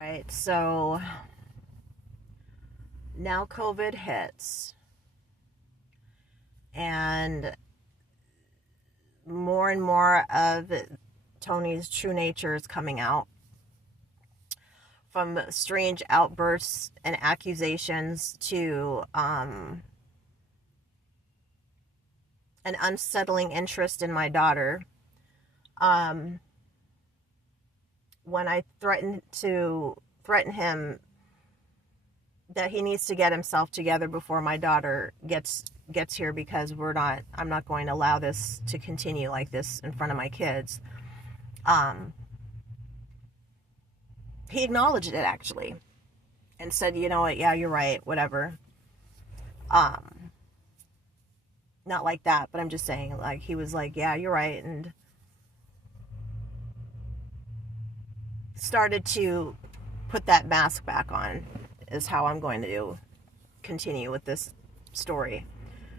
Right, so now COVID hits, and more of Tony's true nature is coming out, from strange outbursts and accusations to an unsettling interest in my daughter. Um, when I threaten him that he needs to get himself together before my daughter gets here, because I'm not going to allow this to continue like this in front of my kids. He acknowledged it, actually, and said, you know what, yeah, you're right, whatever. Not like that, but I'm just saying, like, he was like, yeah, you're right, and started to put that mask back on, is how I'm going to continue with this story,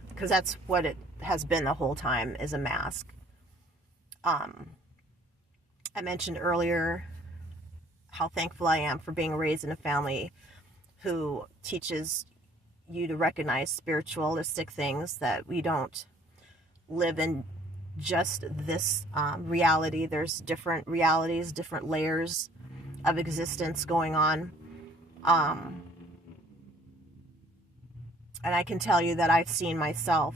because that's what it has been the whole time, is a mask. I mentioned earlier how thankful I am for being raised in a family who teaches you to recognize spiritualistic things, that we don't live in just this reality. There's different realities, different layers of existence going on. And I can tell you that I've seen myself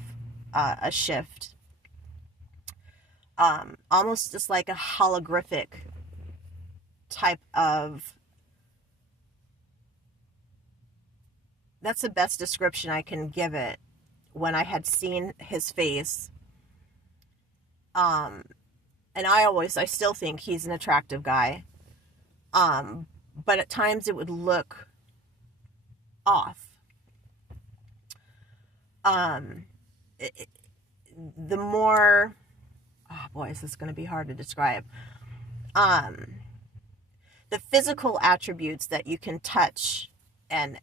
a shift, almost just like a holographic type of, that's the best description I can give it, when I had seen his face. And I still think he's an attractive guy. But at times it would look off. The more, oh boy, this is going to be hard to describe. The physical attributes that you can touch and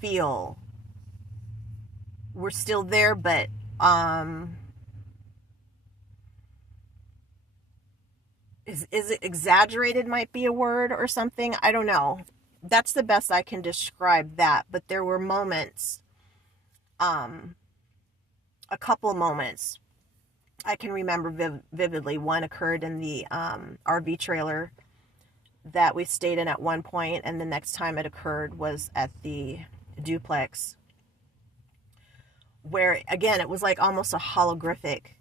feel were still there, but is it exaggerated, might be a word or something, I don't know. That's the best I can describe that. But there were moments, a couple moments I can remember vividly. One occurred in the RV trailer that we stayed in at one point, and the next time it occurred was at the duplex, where, again, it was like almost a holographic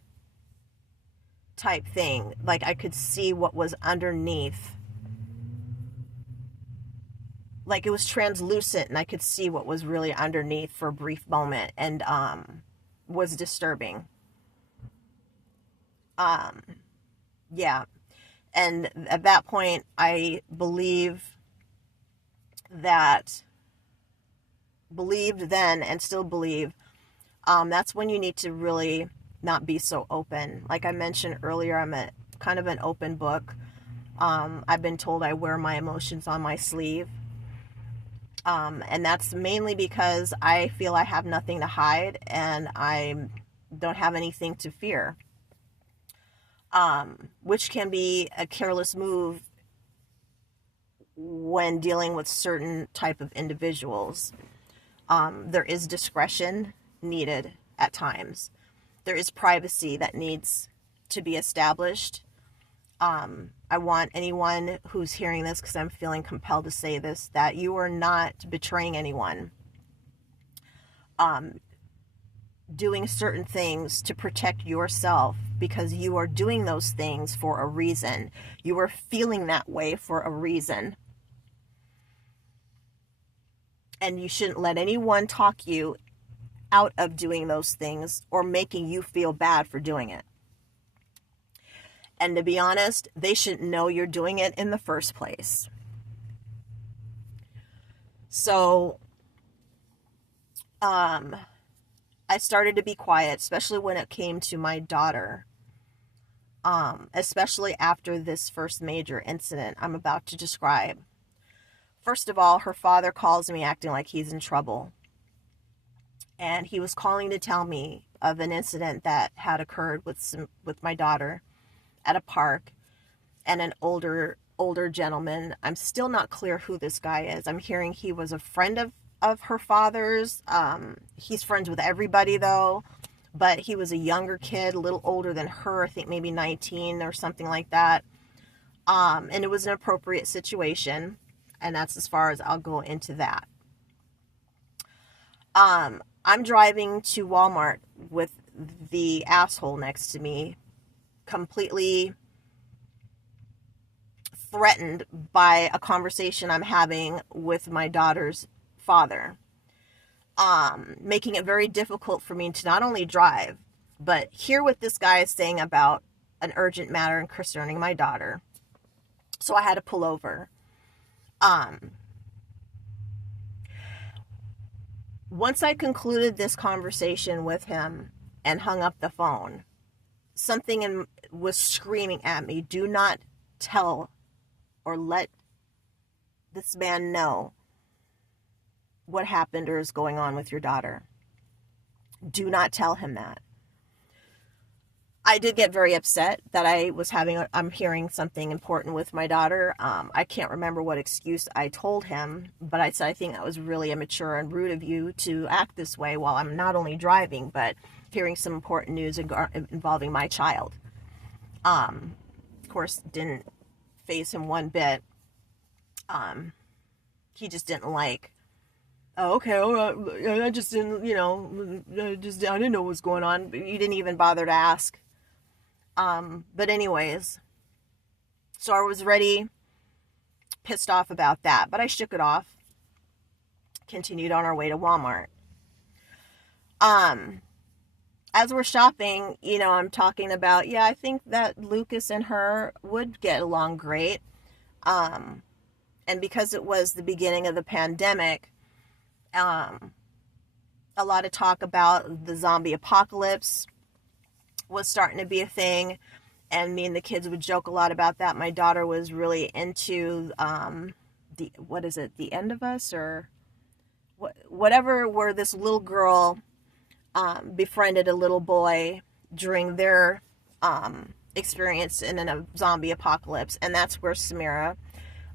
type thing. Like, I could see what was underneath. Like, it was translucent, and I could see what was really underneath for a brief moment, and was disturbing. Yeah. And at that point, I believed then, and still believe, that's when you need to really not be so open. Like I mentioned earlier, I'm kind of an open book. I've been told I wear my emotions on my sleeve. And that's mainly because I feel I have nothing to hide, and I don't have anything to fear. Which can be a careless move when dealing with certain type of individuals. There is discretion needed at times. There is privacy that needs to be established. I want anyone who's hearing this, because I'm feeling compelled to say this, that you are not betraying anyone. Doing certain things to protect yourself, because you are doing those things for a reason. You are feeling that way for a reason. And you shouldn't let anyone talk you out of doing those things or making you feel bad for doing it. And to be honest, they shouldn't know you're doing it in the first place. So, I started to be quiet, especially when it came to my daughter. Especially after this first major incident I'm about to describe. First of all, her father calls me acting like he's in trouble. And he was calling to tell me of an incident that had occurred with my daughter at a park, and an older older gentleman. I'm still not clear who this guy is. I'm hearing he was a friend of her father's. He's friends with everybody though, but he was a younger kid, a little older than her, I think maybe 19 or something like that. And it was an appropriate situation, and that's as far as I'll go into that. I'm driving to Walmart with the asshole next to me, completely threatened by a conversation I'm having with my daughter's father, making it very difficult for me to not only drive, but hear what this guy is saying about an urgent matter concerning my daughter. So I had to pull over. Once I concluded this conversation with him and hung up the phone, something was screaming at me, do not tell or let this man know what happened or is going on with your daughter. Do not tell him that. I did get very upset that I'm hearing something important with my daughter. I can't remember what excuse I told him, but I said, I think that was really immature and rude of you to act this way while I'm not only driving, but hearing some important news involving my child. Of course, didn't faze him one bit. He just didn't like, oh, okay, I just didn't, I didn't know what was going on. But you didn't even bother to ask. But anyways, so I was ready, pissed off about that, but I shook it off, continued on our way to Walmart. As we're shopping, I'm talking about, I think that Lucas and her would get along great. And because it was the beginning of the pandemic, a lot of talk about the zombie apocalypse was starting to be a thing, and me and the kids would joke a lot about that. My daughter was really into the End of Us, or whatever, where this little girl befriended a little boy during their experience in a zombie apocalypse, and that's where Samira,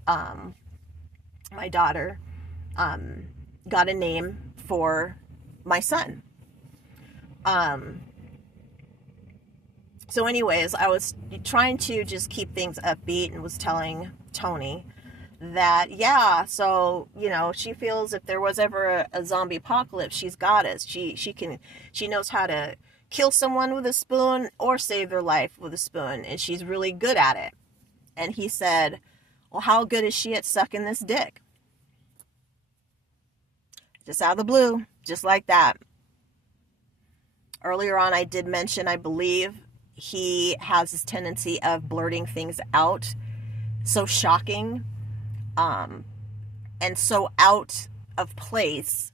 my daughter, got a name for my son. So anyways, I was trying to just keep things upbeat and was telling Tony that, so, she feels if there was ever a zombie apocalypse, she's got us. She knows how to kill someone with a spoon or save their life with a spoon, and she's really good at it. And he said, well, how good is she at sucking this dick? Just out of the blue, just like that. Earlier on, I did mention, I believe, he has this tendency of blurting things out, so shocking, and so out of place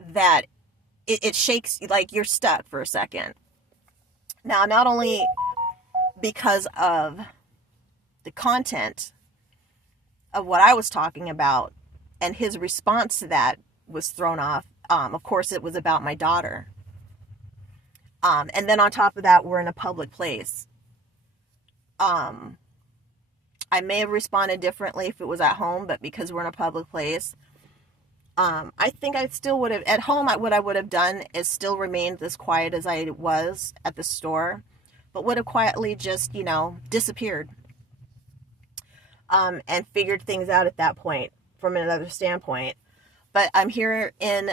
that it shakes, like you're stuck for a second. Now, not only because of the content of what I was talking about, and his response to that was thrown off. Of course, it was about my daughter. And then on top of that, we're in a public place. I may have responded differently if it was at home, but because we're in a public place, I think I still would have, at home, what I would have done is still remained as quiet as I was at the store, but would have quietly just, disappeared. And figured things out at that point from another standpoint. But I'm here in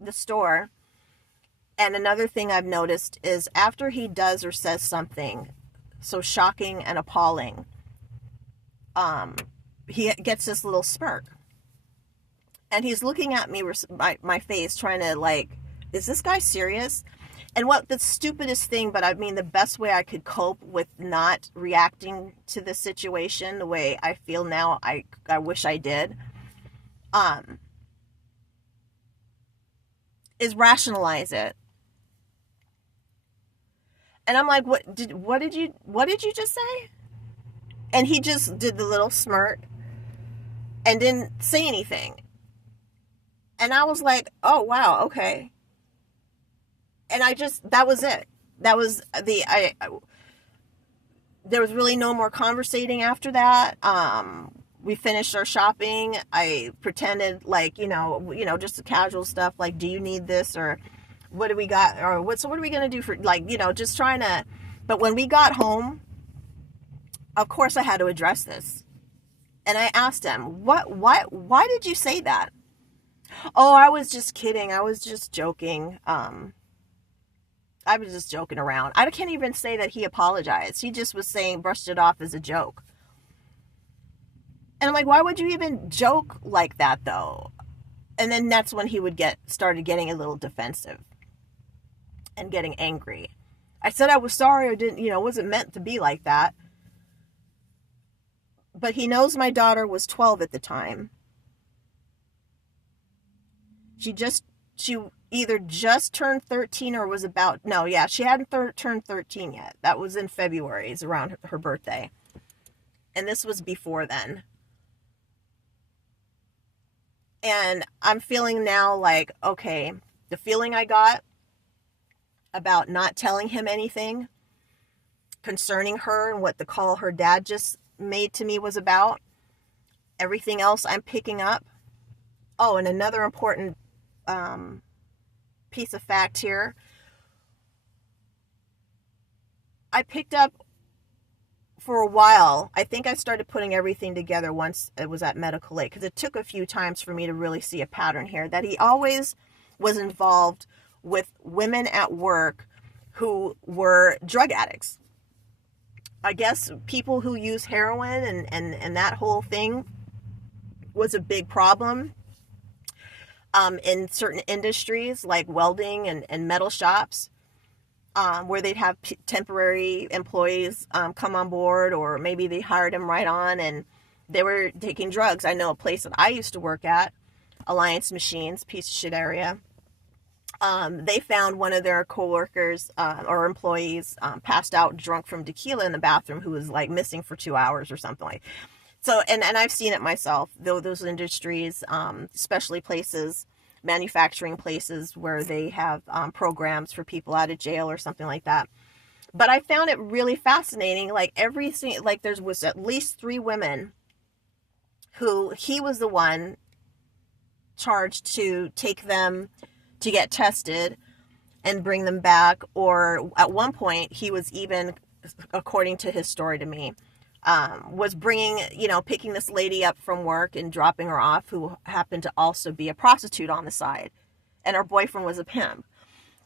the store, and another thing I've noticed is after he does or says something so shocking and appalling, he gets this little smirk, and he's looking at me, my face, trying to is this guy serious? And what the stupidest thing, but I mean the best way I could cope with not reacting to the situation the way I feel now, I wish I did, is rationalize it. And I'm like, what did you just say? And he just did the little smirk and didn't say anything. And I was like, oh wow, okay. And that was it. That was there was really no more conversating after that. We finished our shopping. I pretended like, just the casual stuff like, do you need this, or what do we got, or what are we going to do for, like, just trying to. But when we got home, of course I had to address this. And I asked him, why did you say that? Oh, I was just kidding. I was just joking. I was just joking around. I can't even say that he apologized. He just was brushed it off as a joke. And I'm like, why would you even joke like that, though? And then that's when he would started getting a little defensive and getting angry. I said I was sorry, or didn't, wasn't meant to be like that. But he knows my daughter was 12 at the time. She either just turned 13 or was about, she hadn't turned 13 yet. That was in February, it's around her birthday. And this was before then. And I'm feeling now like, okay, the feeling I got about not telling him anything concerning her and what the call her dad just made to me was about, everything else I'm picking up. Oh, and another important piece of fact here. I picked up for a while. I think I started putting everything together once it was at medical aid, because it took a few times for me to really see a pattern here, that he always was involved with women at work who were drug addicts. I guess people who use heroin and that whole thing was a big problem in certain industries like welding and metal shops, where they'd have temporary employees come on board, or maybe they hired them right on and they were taking drugs. I know a place that I used to work at, Alliance Machines, piece of shit area. They found one of their coworkers or employees passed out drunk from tequila in the bathroom, who was like missing for 2 hours or something like. So, and I've seen it myself, though those industries, especially places, manufacturing places where they have programs for people out of jail or something like that. But I found it really fascinating. Like there was at least 3 women who he was the one charged to take them to get tested and bring them back. Or at one point he was even, according to his story to me, was picking this lady up from work and dropping her off, who happened to also be a prostitute on the side, and her boyfriend was a pimp.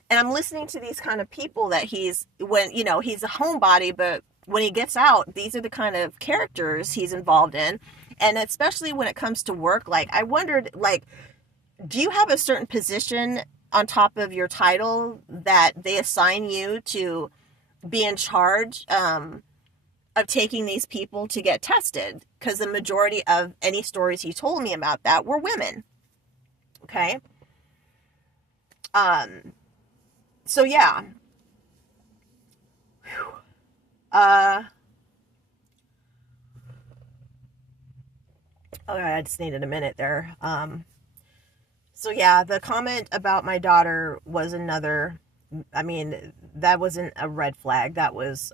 And I'm listening to these kind of people that he's a homebody, but when he gets out, these are the kind of characters he's involved in. And especially when it comes to work, like, I wondered, like, do you have a certain position on top of your title that they assign you to be in charge of taking these people to get tested? Because the majority of any stories he told me about that were women. Okay. So yeah. I just needed a minute there. So yeah, the comment about my daughter was another, that wasn't a red flag. That was,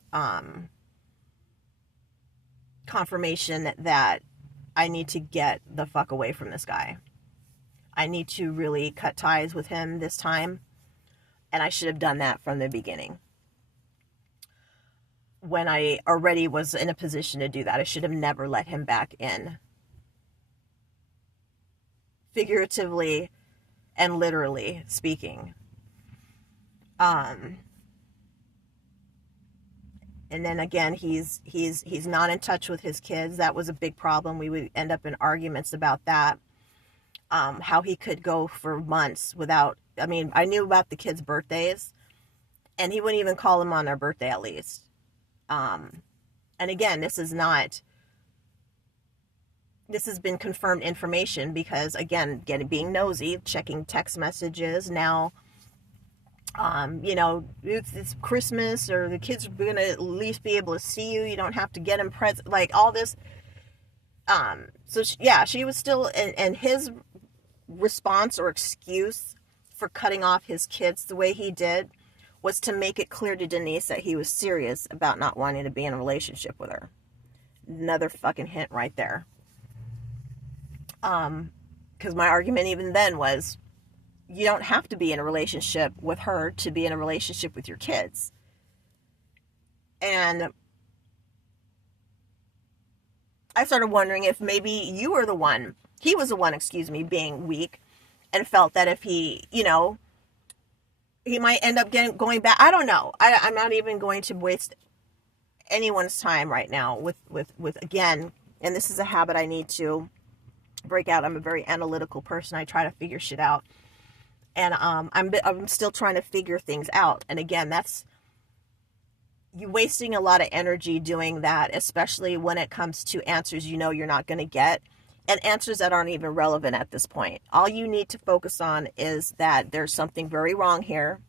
confirmation that I need to get the fuck away from this guy. I need to really cut ties with him this time. And I should have done that from the beginning. When I already was in a position to do that, I should have never let him back in. Figuratively and literally speaking. And then again, he's not in touch with his kids. That was a big problem. We would end up in arguments about that. How he could go for months without, I knew about the kids' birthdays, and he wouldn't even call them on their birthday at least. And again, this has been confirmed information because, again, being nosy, checking text messages now. It's Christmas, or the kids are going to at least be able to see you. You don't have to get them presents, like all this. So she was still, and his response or excuse for cutting off his kids the way he did was to make it clear to Denise that he was serious about not wanting to be in a relationship with her. Another fucking hint right there. Because my argument even then was, you don't have to be in a relationship with her to be in a relationship with your kids. And I started wondering if maybe you were the one, he was the one, being weak, and felt that if he, he might end up going back. I don't know. I'm not even going to waste anyone's time right now with again, and this is a habit I need to break out. I'm a very analytical person. I try to figure shit out. And I'm still trying to figure things out. And again, that's you wasting a lot of energy doing that, especially when it comes to answers you're not going to get, and answers that aren't even relevant at this point. All you need to focus on is that there's something very wrong here,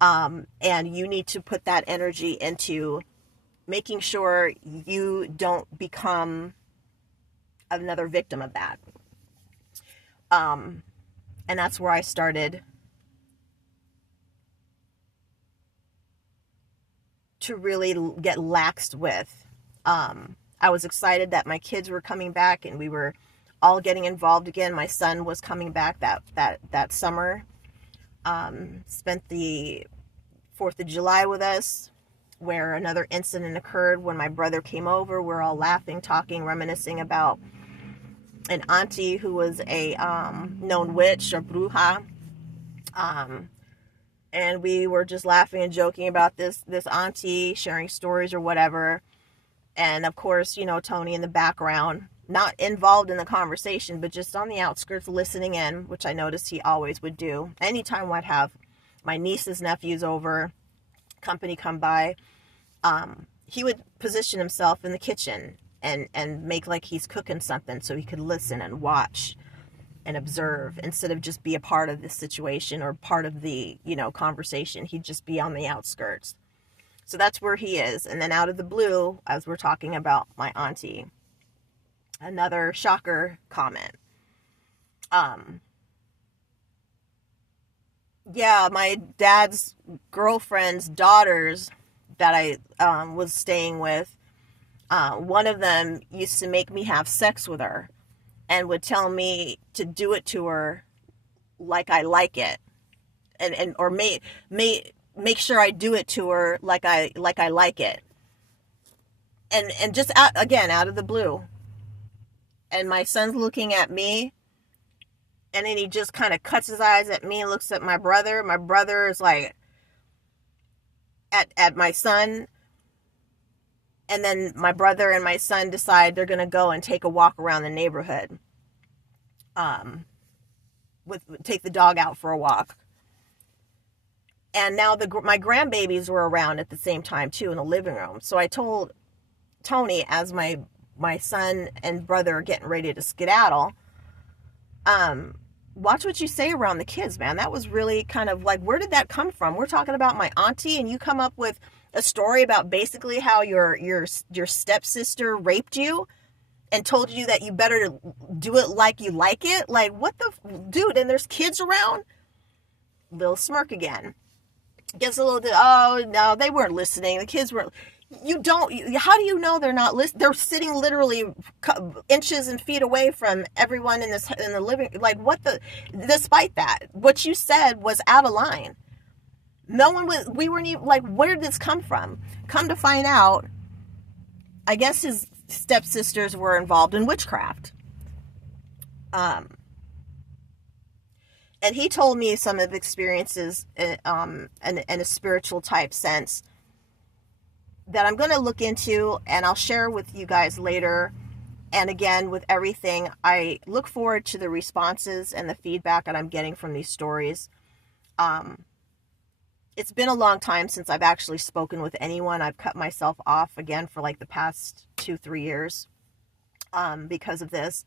and you need to put that energy into making sure you don't become another victim of that. And that's where I started to really get laxed with. I was excited that my kids were coming back and we were all getting involved again. My son was coming back that summer. Spent the 4th of July with us, where another incident occurred when my brother came over. We're all laughing, talking, reminiscing about an auntie who was a known witch or bruja. And we were just laughing and joking about this auntie, sharing stories or whatever. And of course, Tony in the background, not involved in the conversation, but just on the outskirts listening in, which I noticed he always would do. Anytime I'd have my nieces, nephews over, company come by, he would position himself in the kitchen and make like he's cooking something so he could listen and watch and observe instead of just be a part of the situation or part of the, conversation. He'd just be on the outskirts. So that's where he is. And then out of the blue, as we're talking about my auntie, another shocker comment. Yeah, my dad's girlfriend's daughters that I was staying with, one of them used to make me have sex with her and would tell me to do it to her like I like it, or make sure I do it to her like I like it, and just out of the blue. And my son's looking at me, and then he just kind of cuts his eyes at me and looks at my brother. My brother is like at my son. And then my brother and my son decide they're going to go and take a walk around the neighborhood. Take the dog out for a walk. And now my grandbabies were around at the same time too in the living room. So I told Tony, as my son and brother are getting ready to skedaddle, watch what you say around the kids, man. That was really kind of like, where did that come from? We're talking about my auntie and you come up with a story about basically how your stepsister raped you and told you that you better do it like you like it. Like, what the dude? And there's kids around. Little smirk again. Gets a little. Oh no, they weren't listening. The kids weren't. How do you know they're not listening? They're sitting literally inches and feet away from everyone in the living. Like, what the? Despite that, what you said was out of line. No one was. We weren't even like. Where did this come from? Come to find out, I guess his stepsisters were involved in witchcraft. And he told me some of experiences in a spiritual type sense that I'm going to look into, and I'll share with you guys later. And again, with everything, I look forward to the responses and the feedback that I'm getting from these stories. It's been a long time since I've actually spoken with anyone. I've cut myself off again for like the past 2-3 years because of this.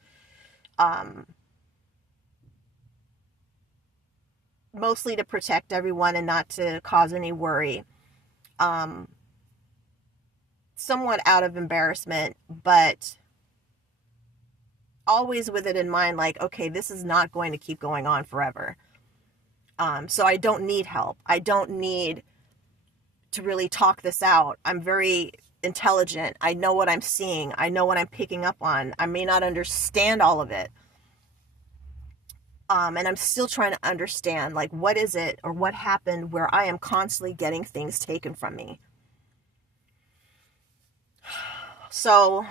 Mostly to protect everyone and not to cause any worry. Somewhat out of embarrassment, but always with it in mind, like, okay, this is not going to keep going on forever. So I don't need help. I don't need to really talk this out. I'm very intelligent. I know what I'm seeing. I know what I'm picking up on. I may not understand all of it. And I'm still trying to understand, like, what is it or what happened where I am constantly getting things taken from me. So,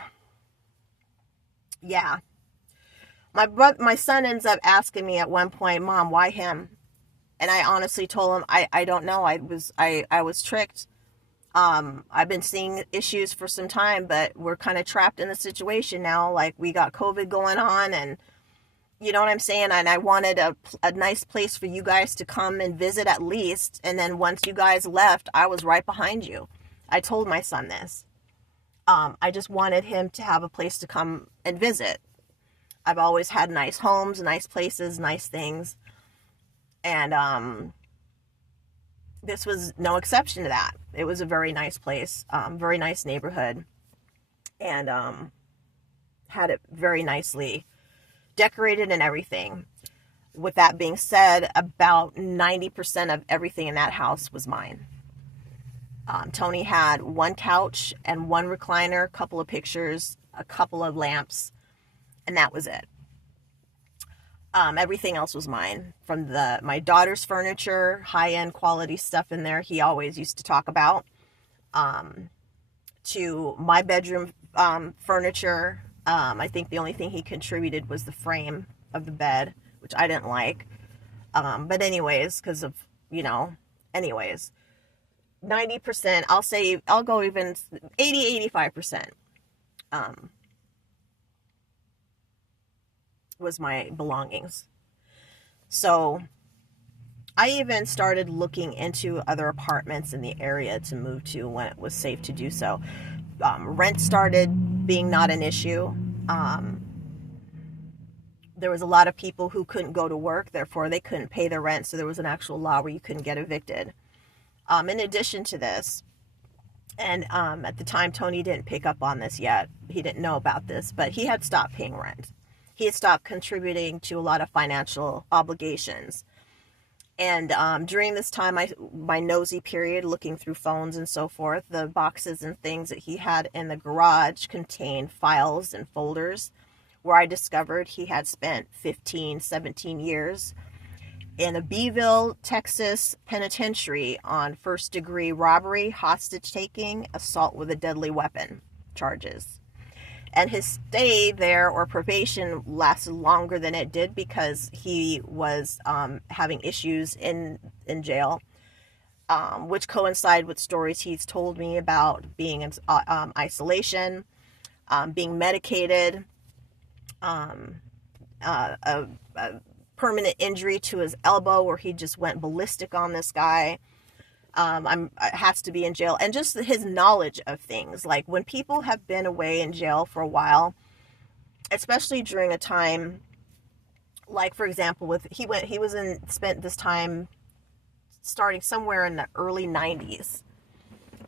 yeah. My son ends up asking me at one point, Mom, why him? And I honestly told him, I don't know. I was tricked. I've been seeing issues for some time, but we're kind of trapped in the situation now. Like, we got COVID going on, and you know what I'm saying? And I wanted a nice place for you guys to come and visit at least. And then once you guys left, I was right behind you. I told my son this. I just wanted him to have a place to come and visit. I've always had nice homes, nice places, nice things. And this was no exception to that. It was a very nice place, very nice neighborhood. And had it very nicely decorated and everything. With that being said, about 90% of everything in that house was mine. Tony had one couch and one recliner, a couple of pictures, a couple of lamps, and that was it. Everything else was mine. From my daughter's furniture, high-end quality stuff in there he always used to talk about, to my bedroom furniture. I think the only thing he contributed was the frame of the bed, which I didn't like. But anyways, because of, anyways, 90%, I'll go even 85%, was my belongings. So I even started looking into other apartments in the area to move to when it was safe to do so. Rent started being not an issue. There was a lot of people who couldn't go to work, therefore they couldn't pay their rent, so there was an actual law where you couldn't get evicted. In addition to this, and at the time Tony didn't pick up on this yet, he didn't know about this, but he had stopped paying rent. He had stopped contributing to a lot of financial obligations. And during this time, my nosy period, looking through phones and so forth, the boxes and things that he had in the garage contained files and folders where I discovered he had spent 15, 17 years in a Beeville, Texas penitentiary on first-degree robbery, hostage-taking, assault with a deadly weapon charges. And his stay there, or probation, lasted longer than it did because he was having issues in jail, which coincide with stories he's told me about being in isolation, being medicated, a permanent injury to his elbow where he just went ballistic on this guy. Has to be in jail, and just his knowledge of things. Like, when people have been away in jail for a while, especially during a time, like, for example, spent this time starting somewhere in the early 90s,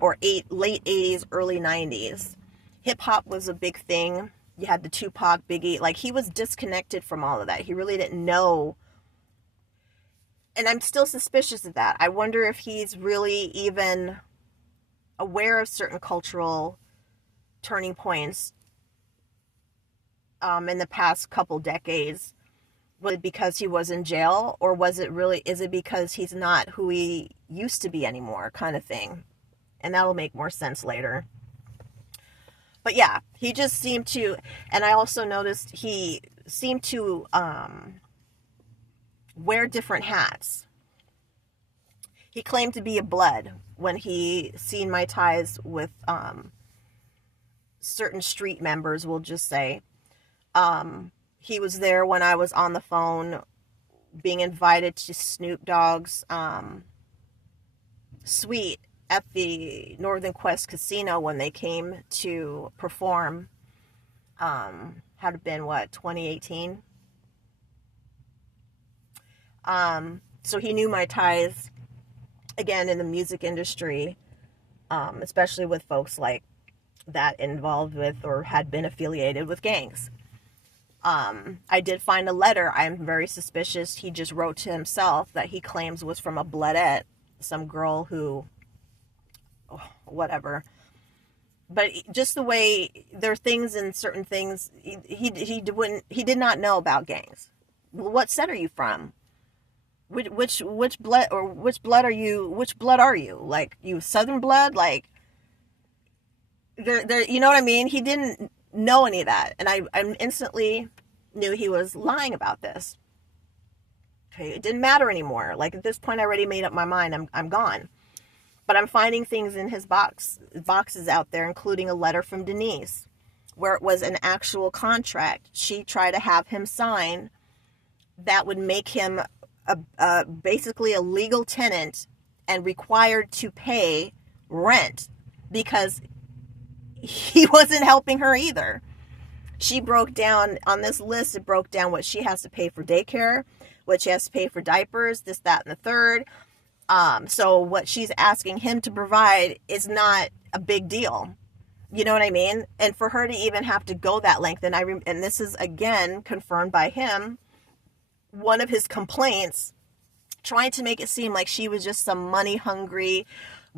or late 80s, early 90s. Hip-hop was a big thing. You had the Tupac, Biggie. Like, he was disconnected from all of that. He really didn't know. And I'm still suspicious of that. I wonder if he's really even aware of certain cultural turning points in the past couple decades. Was it because he was in jail, or is it because he's not who he used to be anymore, kind of thing? And that'll make more sense later. But yeah, he just seemed to, and I also noticed he seemed to wear different hats. He claimed to be a blood when he seen my ties with certain street members, we'll just say. He was there when I was on the phone being invited to Snoop Dogg's suite at the Northern Quest Casino when they came to perform. Had it been, 2018? So he knew my ties, again, in the music industry, especially with folks like that involved with or had been affiliated with gangs. I did find a letter. I'm very suspicious he just wrote to himself that he claims was from a bloodette, some girl who whatever. But just the way there are things and certain things, he did not know about gangs. What set are you from? Which blood, or which blood are you? Which blood are you? Like, you Southern blood? Like, there, you know what I mean? He didn't know any of that, and I instantly knew he was lying about this. Okay, it didn't matter anymore. Like, at this point, I already made up my mind. I'm gone. But I'm finding things in his boxes out there, including a letter from Denise, where it was an actual contract she tried to have him sign that would make him basically a legal tenant and required to pay rent, because he wasn't helping her either. She broke down on this list. It broke down what she has to pay for daycare, what she has to pay for diapers, this, that, and the third. So what she's asking him to provide is not a big deal. You know what I mean? And for her to even have to go that length, and and this is again confirmed by him, one of his complaints, trying to make it seem like she was just some money hungry,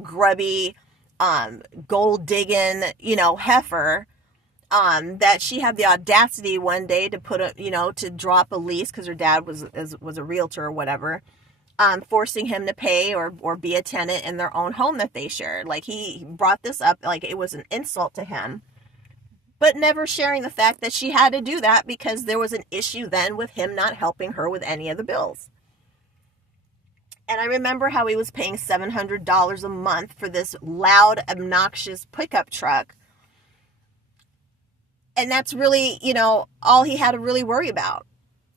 grubby, gold digging, heifer. That she had the audacity one day to to drop a lease because her dad was a realtor or whatever, forcing him to pay or be a tenant in their own home that they shared. Like, he brought this up like it was an insult to him, but never sharing the fact that she had to do that because there was an issue then with him not helping her with any of the bills. And I remember how he was paying $700 a month for this loud, obnoxious pickup truck. And that's really, all he had to really worry about.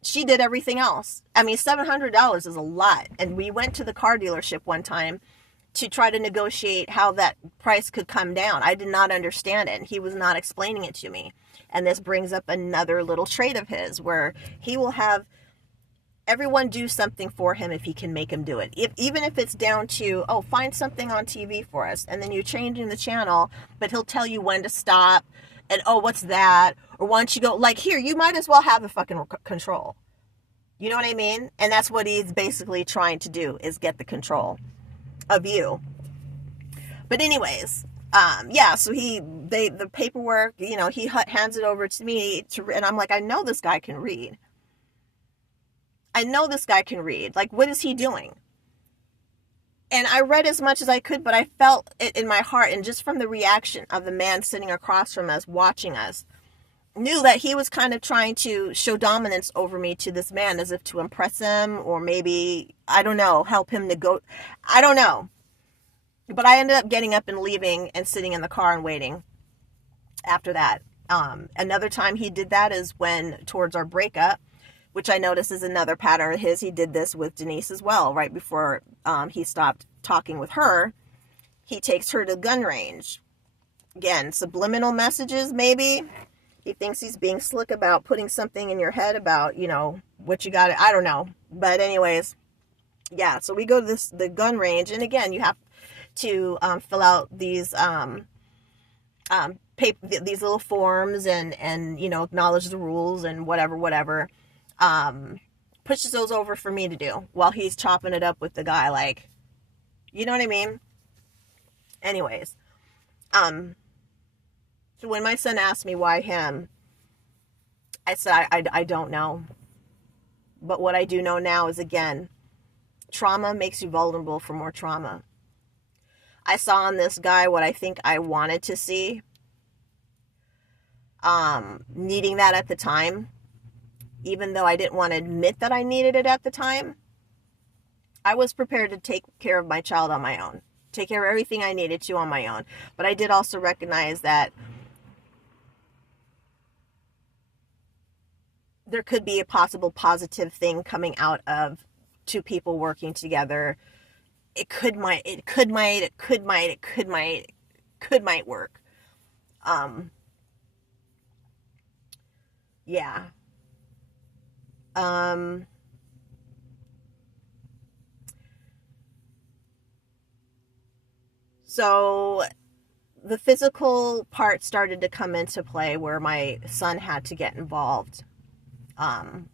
She did everything else. I mean, $700 is a lot. And we went to the car dealership one time to try to negotiate how that price could come down. I did not understand it, and he was not explaining it to me. And this brings up another little trait of his, where he will have everyone do something for him if he can make him do it. Even if it's down to, find something on TV for us, and then you're changing the channel, but he'll tell you when to stop, and what's that? Or why don't you go, like, here, you might as well have the fucking control. You know what I mean? And that's what he's basically trying to do, is get the control of you. But anyways, so the paperwork, he hands it over to me, and I'm like, I know this guy can read. Like, what is he doing? And I read as much as I could, but I felt it in my heart, and just from the reaction of the man sitting across from us, watching us, knew that he was kind of trying to show dominance over me to this man, as if to impress him, or maybe, I don't know, help him I don't know. But I ended up getting up and leaving and sitting in the car and waiting after that. Another time he did that is when, towards our breakup, which I noticed is another pattern of his. He did this with Denise as well. Right before he stopped talking with her, he takes her to the gun range. Again, subliminal messages, maybe. He thinks he's being slick about putting something in your head about, what you got. I don't know. But anyways, yeah, so we go to the gun range. And again, you have to fill out these these little forms and acknowledge the rules and whatever. Pushes those over for me to do while he's chopping it up with the guy, like, you know what I mean? Anyways, so when my son asked me why him, I said, I don't know. But what I do know now is, again, trauma makes you vulnerable for more trauma. I saw in this guy what I think I wanted to see, needing that at the time. Even though I didn't want to admit that I needed it at the time, I was prepared to take care of my child on my own. Take care of everything I needed to on my own. But I did also recognize that there could be a possible positive thing coming out of two people working together. It might work. Yeah. So the physical part started to come into play, where my son had to get involved. The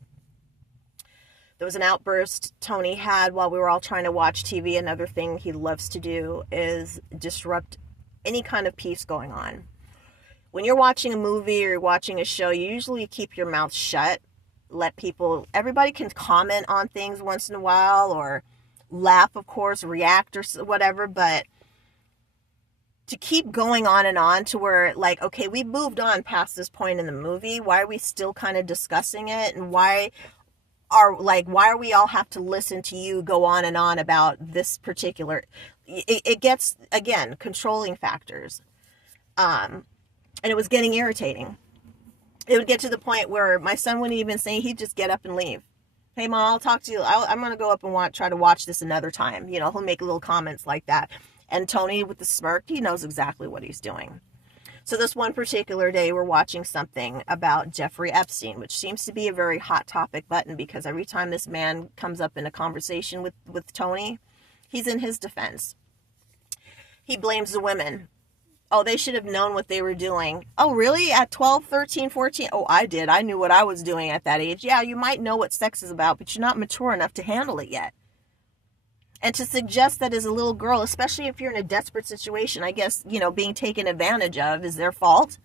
There was an outburst Tony had while we were all trying to watch TV. Another thing he loves to do is disrupt any kind of peace going on. When you're watching a movie or you're watching a show, you usually keep your mouth shut. Everybody can comment on things once in a while or laugh, of course, react or whatever, but to keep going on and on to where, like, okay, we moved on past this point in the movie. Why are we still kind of discussing it? And why are we all have to listen to you go on and on about this particular, it gets, again, controlling factors. And it was getting irritating. It would get to the point where my son wouldn't even say, he'd just get up and leave. Hey, Mom, I'll talk to you. I'm going to go up and try to watch this another time. You know, he'll make little comments like that. And Tony, with the smirk, he knows exactly what he's doing. So this one particular day, we're watching something about Jeffrey Epstein, which seems to be a very hot topic button because every time this man comes up in a conversation with Tony, he's in his defense. He blames the women. Oh, they should have known what they were doing. Oh, really? At 12, 13, 14? Oh, I did. I knew what I was doing at that age. Yeah, you might know what sex is about, but you're not mature enough to handle it yet. And to suggest that as a little girl, especially if you're in a desperate situation, I guess, you know, being taken advantage of is their fault.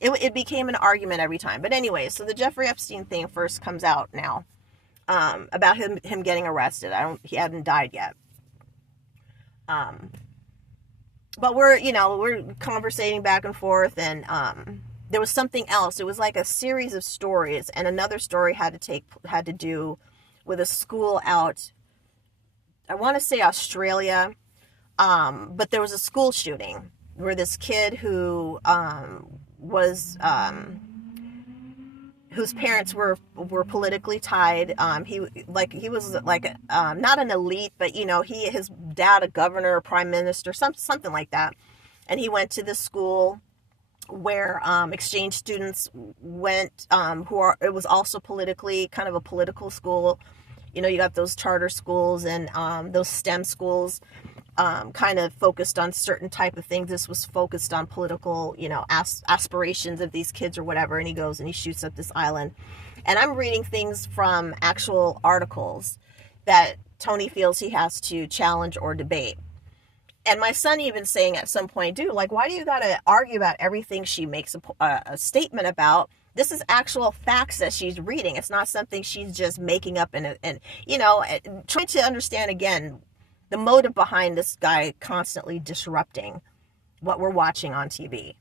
It became an argument every time. But anyway, so the Jeffrey Epstein thing first comes out now, about him getting arrested. He hadn't died yet. But we're conversating back and forth, and there was something else. It was like a series of stories, and another story had to do with a school out, I want to say Australia, but there was a school shooting where this kid who was whose parents were politically tied. He was like not an elite, but you know, his dad a governor, a prime minister, something like that. And he went to this school where exchange students went, it was also politically kind of a political school. You know, you got those charter schools and those STEM schools, kind of focused on certain type of things. This was focused on political, you know, aspirations of these kids or whatever. And he goes and he shoots up this island. And I'm reading things from actual articles that Tony feels he has to challenge or debate. And my son even saying at some point, dude, like, why do you got to argue about everything she makes a statement about? This is actual facts that she's reading. It's not something she's just making up and you know, trying to understand again the motive behind this guy constantly disrupting what we're watching on TV.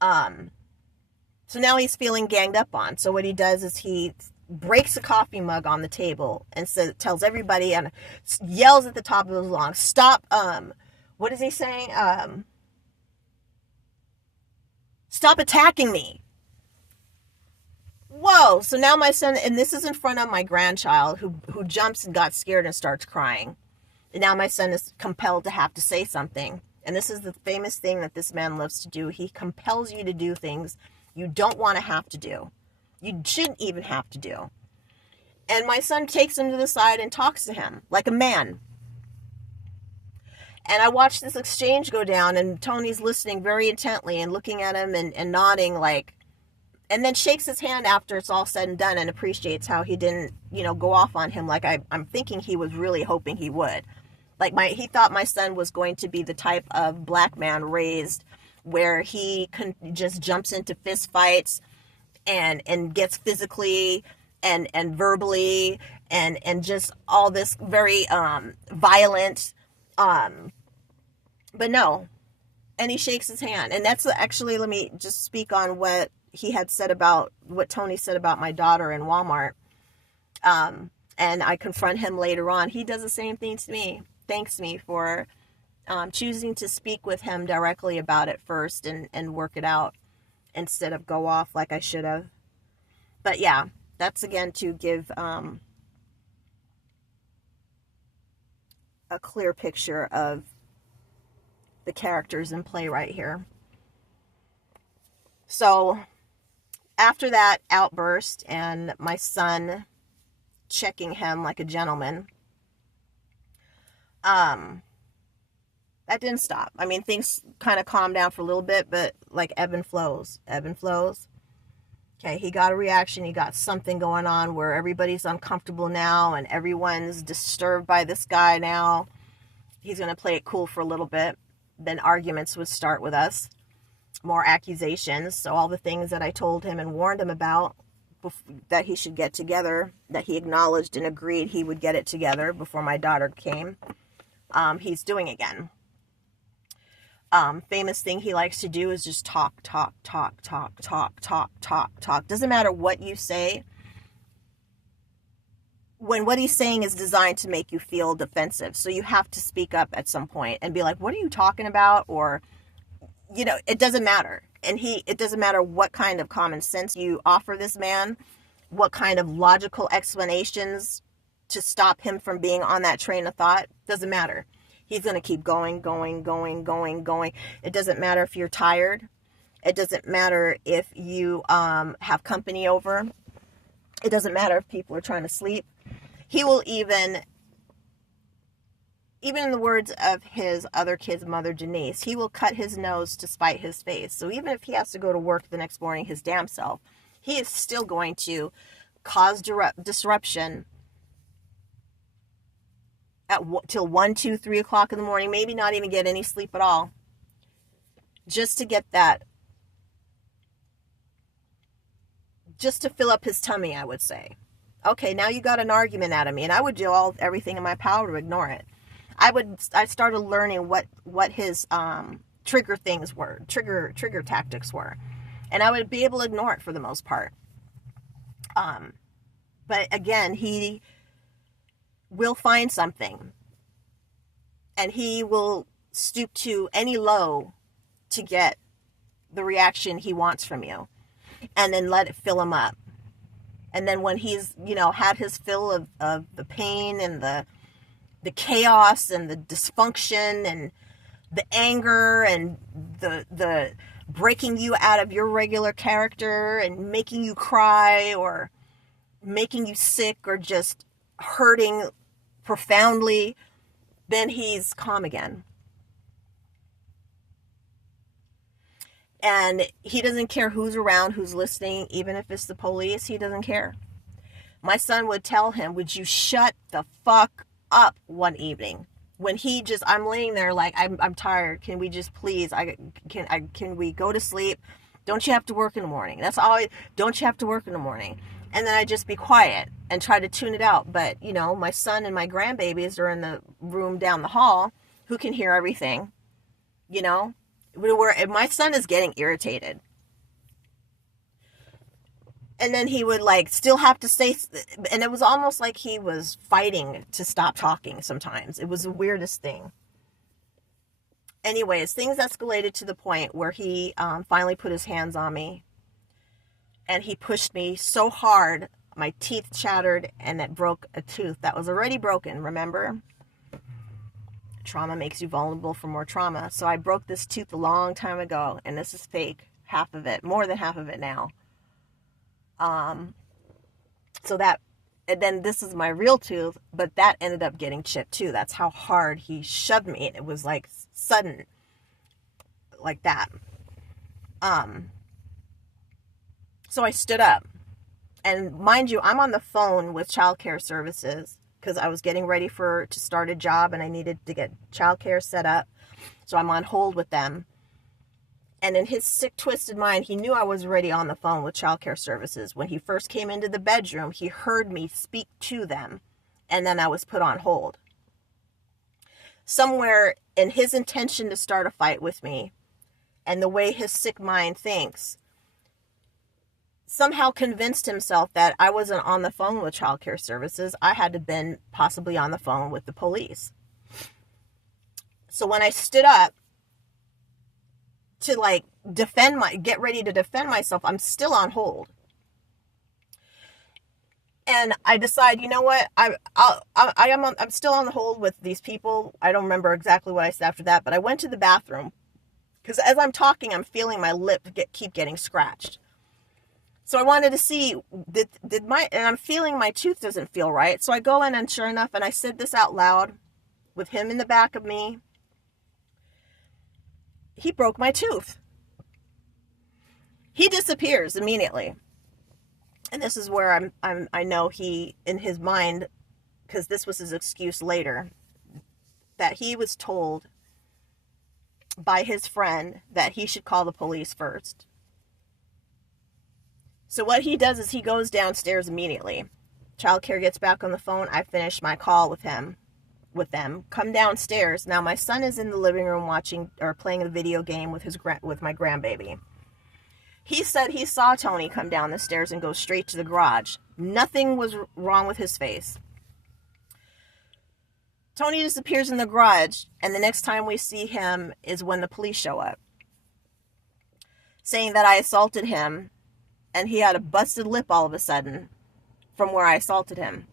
So now he's feeling ganged up on. So what he does is he breaks a coffee mug on the table and tells everybody and yells at the top of his lungs, stop, what is he saying? Stop attacking me. Whoa. So now my son, and this is in front of my grandchild who jumps and got scared and starts crying. And now my son is compelled to have to say something. And this is the famous thing that this man loves to do. He compels you to do things you don't want to have to do. You shouldn't even have to do. And my son takes him to the side and talks to him like a man. And I watched this exchange go down, and Tony's listening very intently and looking at him and nodding like, and then shakes his hand after it's all said and done and appreciates how he didn't, you know, go off on him like I'm thinking he was really hoping he would. Like he thought my son was going to be the type of black man raised where he just jumps into fist fights and gets physically and verbally and just all this very violent. But no. And he shakes his hand. And that's actually, let me just speak on what he had said about, what Tony said about my daughter in Walmart. And I confront him later on. He does the same thing to me. Thanks me for choosing to speak with him directly about it first and work it out instead of go off like I should have. But yeah, that's again to give a clear picture of the characters in play right here. So after that outburst and my son checking him like a gentleman, that didn't stop. I mean, things kind of calmed down for a little bit, but like ebb and flows. Okay, he got a reaction. He got something going on where everybody's uncomfortable now and everyone's disturbed by this guy now. He's going to play it cool for a little bit. Then arguments would start with us. More accusations. So all the things that I told him and warned him about that he should get together, that he acknowledged and agreed he would get it together before my daughter came, he's doing again. Famous thing he likes to do is just talk. Doesn't matter what you say. When what he's saying is designed to make you feel defensive. So you have to speak up at some point and be like, what are you talking about? Or, you know, it doesn't matter. And it doesn't matter what kind of common sense you offer this man, what kind of logical explanations to stop him from being on that train of thought. Doesn't matter. He's going to keep going. It doesn't matter if you're tired. It doesn't matter if you have company over. It doesn't matter if people are trying to sleep. He will even in the words of his other kid's mother, Denise, he will cut his nose to spite his face. So even if he has to go to work the next morning, his damn self, he is still going to cause disruption till 1, 2, 3 o'clock in the morning, maybe not even get any sleep at all, just to get that, just to fill up his tummy, I would say. Okay, now you got an argument out of me, and I would do everything in my power to ignore it. I started learning what his trigger things were, trigger tactics were, and I would be able to ignore it for the most part. But again, he will find something, and he will stoop to any low to get the reaction he wants from you, and then let it fill him up. And then when he's, had his fill of the pain and the chaos and the dysfunction and the anger and the breaking you out of your regular character and making you cry or making you sick or just hurting profoundly, then he's calm again. And he doesn't care who's around, who's listening, even if it's the police, he doesn't care. My son would tell him, would you shut the fuck up one evening? When I'm laying there like, I'm tired. Can we just please, can we go to sleep? Don't you have to work in the morning? Don't you have to work in the morning? And then I'd just be quiet and try to tune it out. But, my son and my grandbabies are in the room down the hall who can hear everything, where my son is getting irritated. And then he would still have to say, and it was almost like he was fighting to stop talking sometimes. It was the weirdest thing. Anyways, things escalated to the point where he finally put his hands on me. And he pushed me so hard, my teeth shattered, and it broke a tooth that was already broken, remember? Trauma makes you vulnerable for more trauma. So I broke this tooth a long time ago, and this is fake. Half of it, more than half of it now. And then this is my real tooth, but that ended up getting chipped too. That's how hard he shoved me. And it was sudden, like that. So I stood up, and mind you, I'm on the phone with childcare services because I was getting ready to start a job and I needed to get childcare set up. So I'm on hold with them. And in his sick, twisted mind, he knew I was already on the phone with childcare services. When he first came into the bedroom, he heard me speak to them, and then I was put on hold. Somewhere in his intention to start a fight with me, and the way his sick mind thinks, somehow convinced himself that I wasn't on the phone with childcare services. I had to been possibly on the phone with the police. So when I stood up to get ready to defend myself, I'm still on hold. And I decide, you know what? I'm still on the hold with these people. I don't remember exactly what I said after that, but I went to the bathroom because as I'm talking, I'm feeling my lip keep getting scratched. So I wanted to see, and I'm feeling my tooth doesn't feel right. So I go in, and sure enough, and I said this out loud with him in the back of me. He broke my tooth. He disappears immediately. And this is where I know he, in his mind, because this was his excuse later, that he was told by his friend that he should call the police first. So what he does is he goes downstairs immediately. Childcare gets back on the phone. I finish my call with them. Come downstairs. Now my son is in the living room watching or playing a video game with my grandbaby. He said he saw Tony come down the stairs and go straight to the garage. Nothing was wrong with his face. Tony disappears in the garage, and the next time we see him is when the police show up, saying that I assaulted him, and he had a busted lip all of a sudden from where I assaulted him.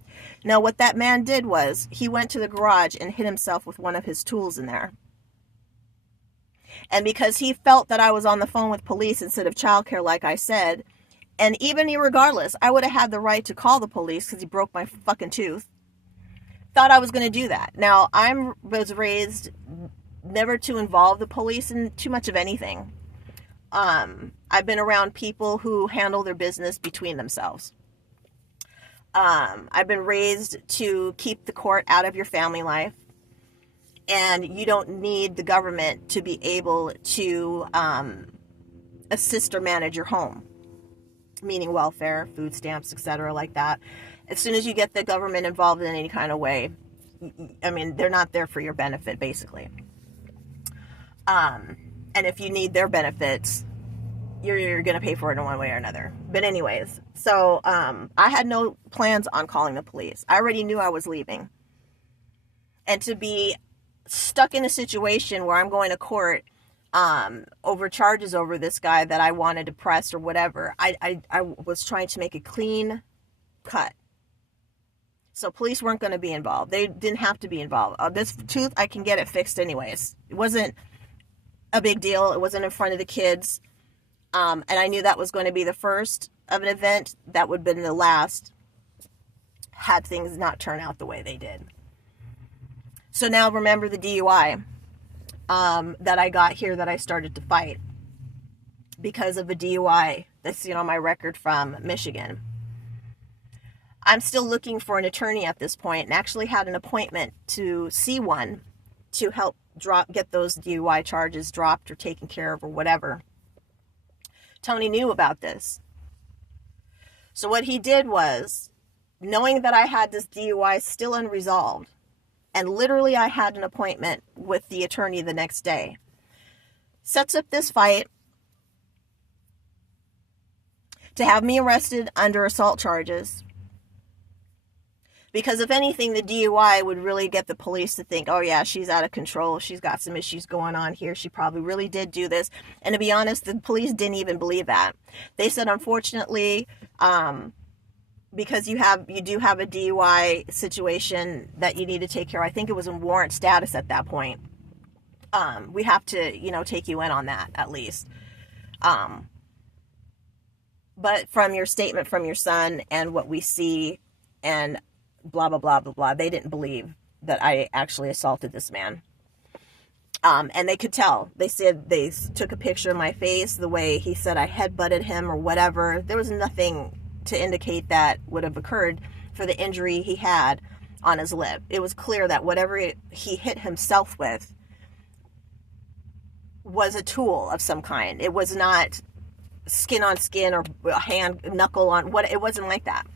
Now, what that man did was he went to the garage and hit himself with one of his tools in there. And because he felt that I was on the phone with police instead of childcare, like I said, and even regardless, I would have had the right to call the police because he broke my fucking tooth, thought I was going to do that. Now, I was raised never to involve the police in too much of anything. I've been around people who handle their business between themselves. I've been raised to keep the court out of your family life. And you don't need the government to be able to assist or manage your home. Meaning welfare, food stamps, etc. like that. As soon as you get the government involved in any kind of way, I mean, they're not there for your benefit, basically. And if you need their benefits, you're going to pay for it in one way or another. But anyways, so I had no plans on calling the police. I already knew I was leaving. And to be stuck in a situation where I'm going to court over charges over this guy that I wanted to press or whatever, I was trying to make a clean cut. So police weren't going to be involved. They didn't have to be involved. This tooth, I can get it fixed anyways. It wasn't a big deal. It wasn't in front of the kids. And I knew that was going to be the first of an event that would have been the last had things not turned out the way they did. So now remember the DUI that I got here that I started to fight because of a DUI that's, on my record from Michigan. I'm still looking for an attorney at this point and actually had an appointment to see one to help get those DUI charges dropped or taken care of or whatever. Tony knew about this. So what he did was, knowing that I had this DUI still unresolved, and literally I had an appointment with the attorney the next day, sets up this fight to have me arrested under assault charges. Because if anything, the DUI would really get the police to think, oh yeah, she's out of control. She's got some issues going on here. She probably really did do this. And to be honest, the police didn't even believe that. They said, unfortunately, because you do have a DUI situation that you need to take care of. I think it was in warrant status at that point. We have to, take you in on that at least. But from your statement from your son and what we see and blah, blah, blah, blah, blah, they didn't believe that I actually assaulted this man. And they could tell. They said they took a picture of my face, the way he said I headbutted him or whatever. There was nothing to indicate that would have occurred for the injury he had on his lip. It was clear that whatever he hit himself with was a tool of some kind. It was not skin on skin or hand, knuckle on, it wasn't like that.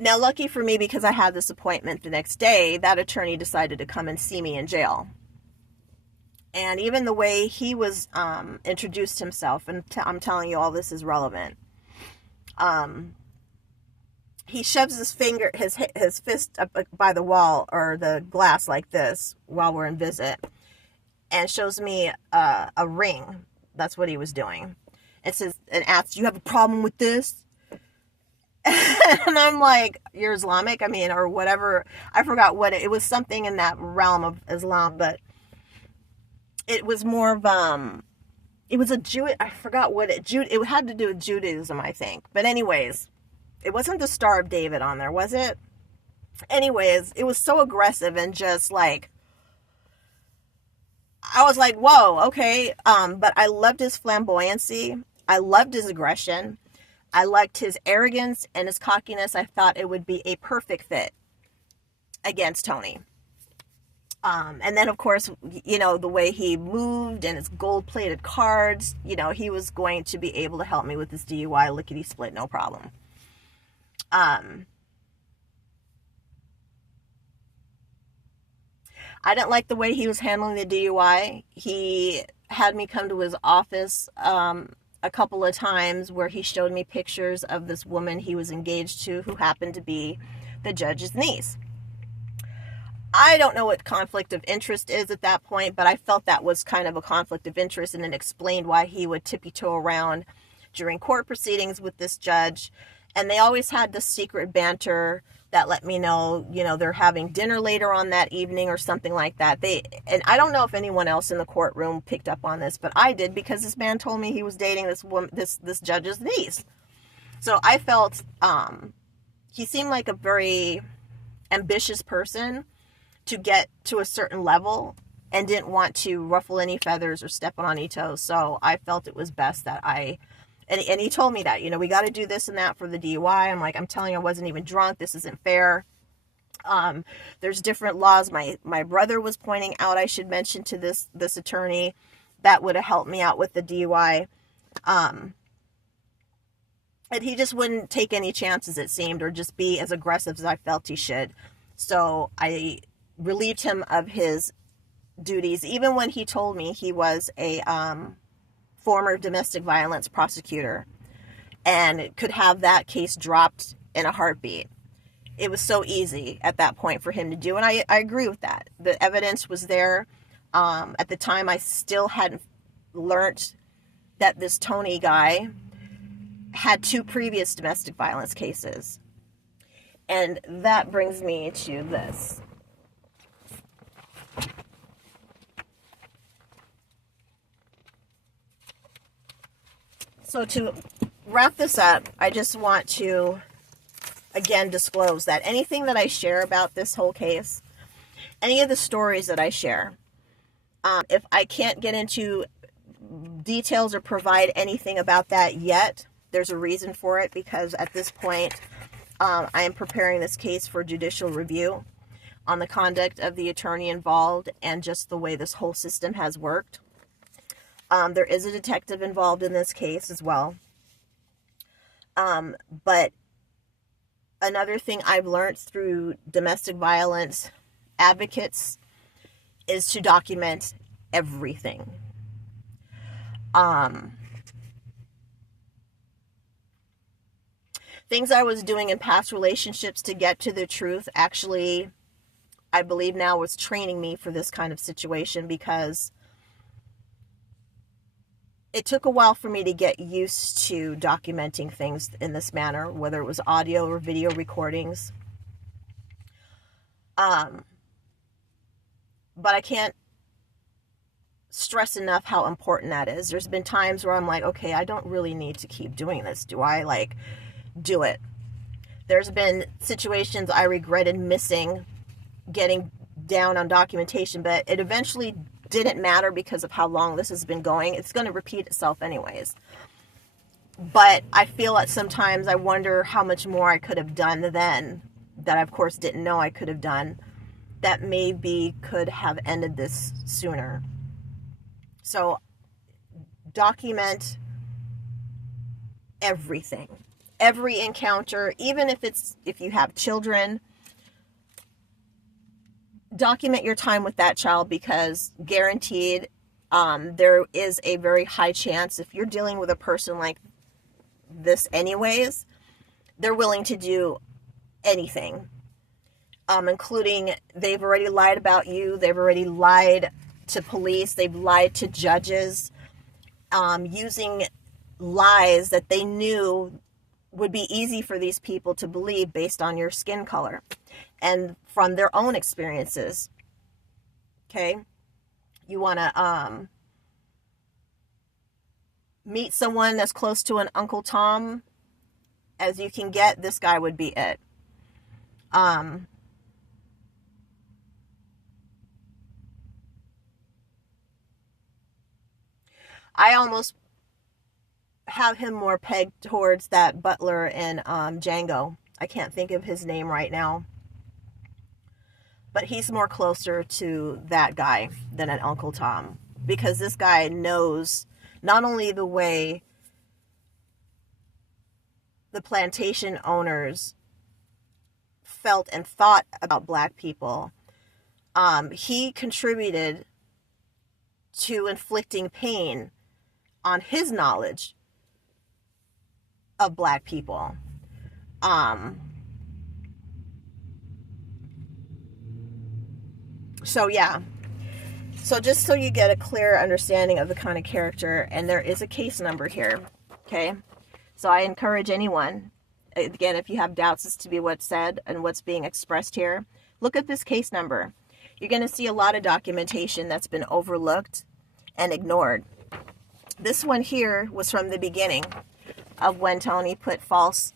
Now, lucky for me, because I had this appointment the next day, that attorney decided to come and see me in jail. And even the way he was introduced himself, and I'm telling you all this is relevant. He shoves his fist up by the wall or the glass like this while we're in visit, and shows me a ring. That's what he was doing. And asks, "Do you have a problem with this?" And I'm like, "You're Islamic?" I mean, or whatever. I forgot what it was. Something in that realm of Islam, but it was more of it was a Jew. I forgot what it had to do with Judaism, I think. But anyways, it wasn't the Star of David on there, was it? Anyways, it was so aggressive and just like, I was like, whoa, okay. But I loved his flamboyancy. I loved his aggression. I liked his arrogance and his cockiness. I thought it would be a perfect fit against Tony. And then, of course, the way he moved and his gold-plated cards, he was going to be able to help me with this DUI lickety-split, no problem. I didn't like the way he was handling the DUI. He had me come to his office a couple of times where he showed me pictures of this woman he was engaged to who happened to be the judge's niece. I don't know what conflict of interest is at that point, but I felt that was kind of a conflict of interest, and it explained why he would tippy-toe around during court proceedings with this judge. And they always had this secret banter that let me know, they're having dinner later on that evening or something like that. And I don't know if anyone else in the courtroom picked up on this, but I did, because this man told me he was dating this woman, this judge's niece. So I felt he seemed like a very ambitious person to get to a certain level and didn't want to ruffle any feathers or step on any toes. So I felt it was best that and he told me that, we got to do this and that for the DUI. I'm like, I'm telling you, I wasn't even drunk. This isn't fair. There's different laws. My brother was pointing out, I should mention to this attorney that would have helped me out with the DUI. And he just wouldn't take any chances, it seemed, or just be as aggressive as I felt he should. So I relieved him of his duties, even when he told me he was a former domestic violence prosecutor and could have that case dropped in a heartbeat. It was so easy at that point for him to do, and I agree with that. The evidence was there. At the time, I still hadn't learned that this Tony guy had 2 previous domestic violence cases. And that brings me to this. So to wrap this up, I just want to, again, disclose that anything that I share about this whole case, any of the stories that I share, if I can't get into details or provide anything about that yet, there's a reason for it, because at this point, I am preparing this case for judicial review on the conduct of the attorney involved and just the way this whole system has worked. There is a detective involved in this case as well. But another thing I've learned through domestic violence advocates is to document everything. Things I was doing in past relationships to get to the truth actually, I believe now, was training me for this kind of situation, because it took a while for me to get used to documenting things in this manner, whether it was audio or video recordings. But I can't stress enough how important that is. There's been times where I'm like, okay, I don't really need to keep doing this. Do I do it? There's been situations I regretted missing, getting down on documentation, but it eventually didn't matter because of how long this has been going. It's going to repeat itself anyways. But I feel that sometimes I wonder how much more I could have done then, that I of course didn't know I could have done, that maybe could have ended this sooner. So document everything, every encounter, even if you have children. Document your time with that child, because guaranteed there is a very high chance, if you're dealing with a person like this anyways, they're willing to do anything, including they've already lied about you, they've already lied to police, they've lied to judges, using lies that they knew would be easy for these people to believe based on your skin color and from their own experiences. Okay? You want to meet someone that's close to an Uncle Tom as you can get, this guy would be it. And, I almost have him more pegged towards that butler in Django. I can't think of his name right now. But he's more closer to that guy than an Uncle Tom. Because this guy knows not only the way the plantation owners felt and thought about black people, he contributed to inflicting pain on his knowledge of black people. So yeah. So just so you get a clear understanding of the kind of character, and there is a case number here, okay? So I encourage anyone, again, if you have doubts as to what's said and what's being expressed here, look at this case number. You're going to see a lot of documentation that's been overlooked and ignored. This one here was from the beginning of when Tony put false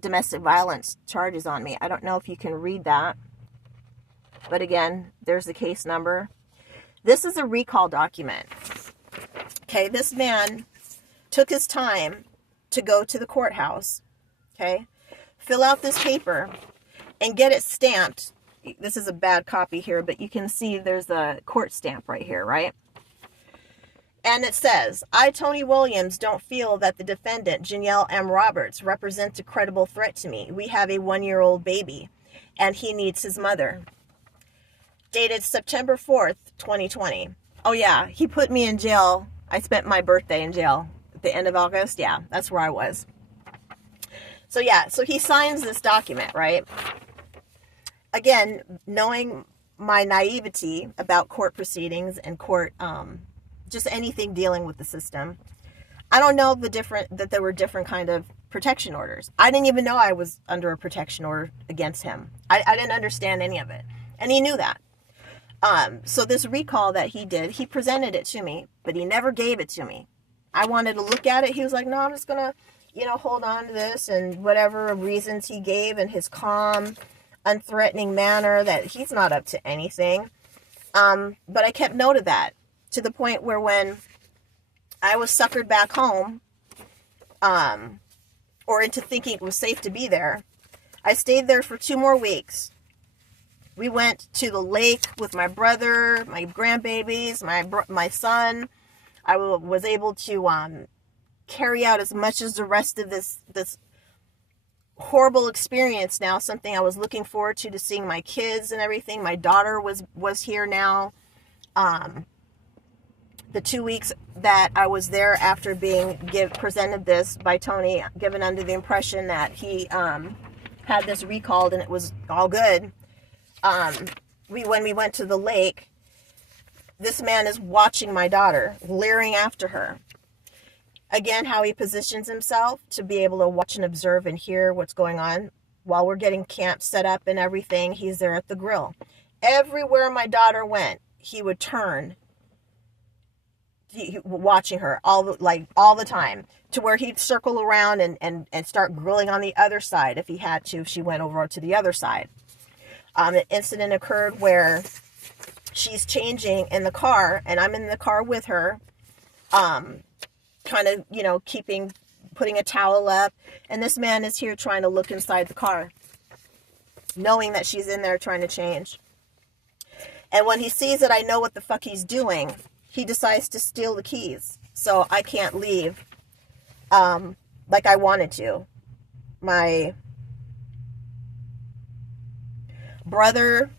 domestic violence charges on me. I don't know if you can read that, but again, there's the case number. This is a recall document. Okay, this man took his time to go to the courthouse, okay, fill out this paper and get it stamped. This is a bad copy here, but you can see there's a court stamp right here, right? And it says, I, Tony Williams, don't feel that the defendant, Janelle M. Roberts, represents a credible threat to me. We have a 1-year-old baby, and he needs his mother. Dated September 4th, 2020. Oh, yeah, he put me in jail. I spent my birthday in jail at the end of August. Yeah, that's where I was. So, yeah, so he signs this document, right? Again, knowing my naivety about court proceedings and court, just anything dealing with the system, I don't know that there were different kind of protection orders. I didn't even know I was under a protection order against him. I didn't understand any of it. And he knew that. So this recall that he did, he presented it to me, but he never gave it to me. I wanted to look at it. He was like, no, I'm just going to, hold on to this, and whatever reasons he gave in his calm, unthreatening manner that he's not up to anything. But I kept note of that to the point where when I was suckered back home, or into thinking it was safe to be there, I stayed there for 2 more weeks. We went to the lake with my brother, my grandbabies, my son. I was able to carry out as much as the rest of this horrible experience now, something I was looking forward to seeing my kids and everything. My daughter was here now. The 2 weeks that I was there after being presented this by Tony, given under the impression that he had this recalled and it was all good. When we went to the lake, this man is watching my daughter, leering after her. Again, how he positions himself to be able to watch and observe and hear what's going on while we're getting camp set up and everything. He's there at the grill. Everywhere my daughter went, he would turn, watching her all the time, to where he'd circle around and start grilling on the other side if he had to, if she went over to the other side. An incident occurred where she's changing in the car, and I'm in the car with her, kind of, putting a towel up, and this man is here trying to look inside the car, knowing that she's in there trying to change. And when he sees that I know what the fuck he's doing, he decides to steal the keys, so I can't leave like I wanted to. My brother,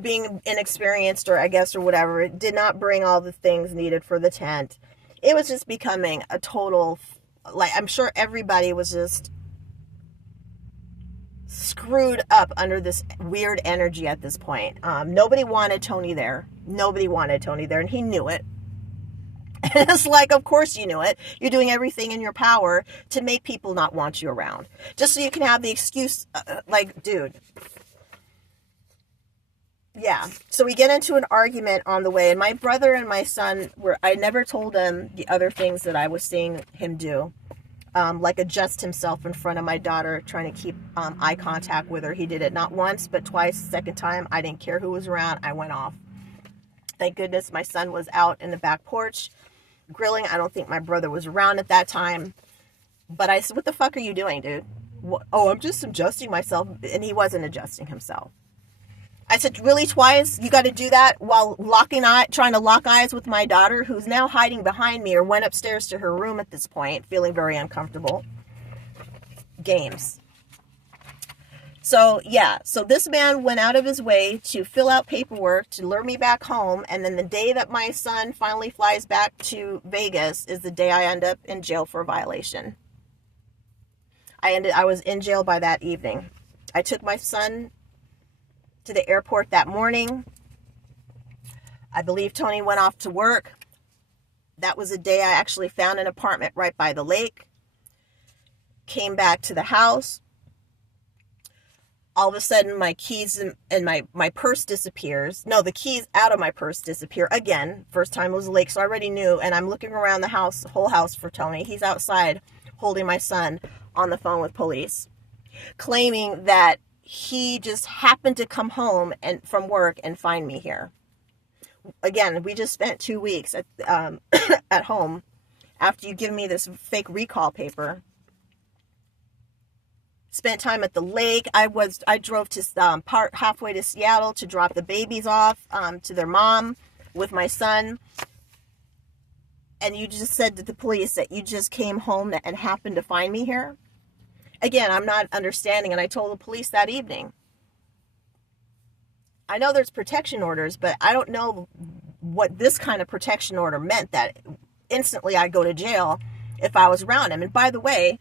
being inexperienced, or I guess, or whatever, it did not bring all the things needed for the tent. It was just becoming a total, I'm sure everybody was just screwed up under this weird energy at this point. Nobody wanted Tony there. And he knew it. And it's like, of course you knew it. You're doing everything in your power to make people not want you around, just so you can have the excuse, dude. Yeah. So we get into an argument on the way, and my brother and my son I never told them the other things that I was seeing him do. Like adjust himself in front of my daughter, trying to keep eye contact with her. He did it not once, but twice. The second time, I didn't care who was around. I went off. Thank goodness my son was out in the back porch grilling. I don't think my brother was around at that time. But I said, what the fuck are you doing, dude? Oh, I'm just adjusting myself. And he wasn't adjusting himself. I said, really, twice? You got to do that while trying to lock eyes with my daughter, who's now hiding behind me or went upstairs to her room at this point, feeling very uncomfortable. Games. So, yeah. So this man went out of his way to fill out paperwork to lure me back home. And then the day that my son finally flies back to Vegas is the day I end up in jail for a violation. I was in jail by that evening. I took my son to the airport that morning. I believe Tony went off to work. That was the day I actually found an apartment right by the lake. Came back to the house. All of a sudden, my keys and my purse disappears. No, the keys out of my purse disappear again. First time it was the lake, so I already knew. And I'm looking around the house, whole house for Tony. He's outside holding my son on the phone with police, claiming that he just happened to come home and from work and find me here. Again, we just spent 2 weeks at home after you give me this fake recall paper. Spent time at the lake. I drove to halfway to Seattle to drop the babies off to their mom with my son. And you just said to the police that you just came home and happened to find me here? Again, I'm not understanding, and I told the police that evening. I know there's protection orders, but I don't know what this kind of protection order meant, that instantly I'd go to jail if I was around him. And by the way,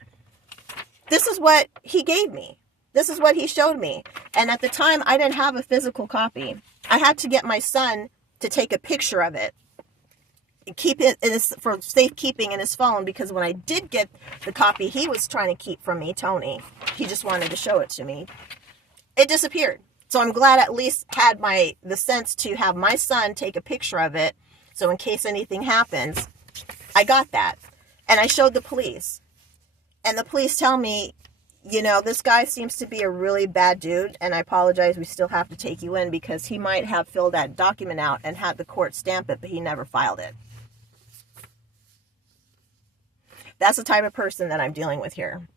this is what he gave me. This is what he showed me. And at the time, I didn't have a physical copy. I had to get my son to take a picture of it. Keep it for safekeeping in his phone, because when I did get the copy he was trying to keep from me, Tony, he just wanted to show it to me, it disappeared. So I'm glad I at least had the sense to have my son take a picture of it, so in case anything happens, I got that. And I showed the police. And the police tell me, this guy seems to be a really bad dude, and I apologize, we still have to take you in, because he might have filled that document out and had the court stamp it, but he never filed it. That's the type of person that I'm dealing with here.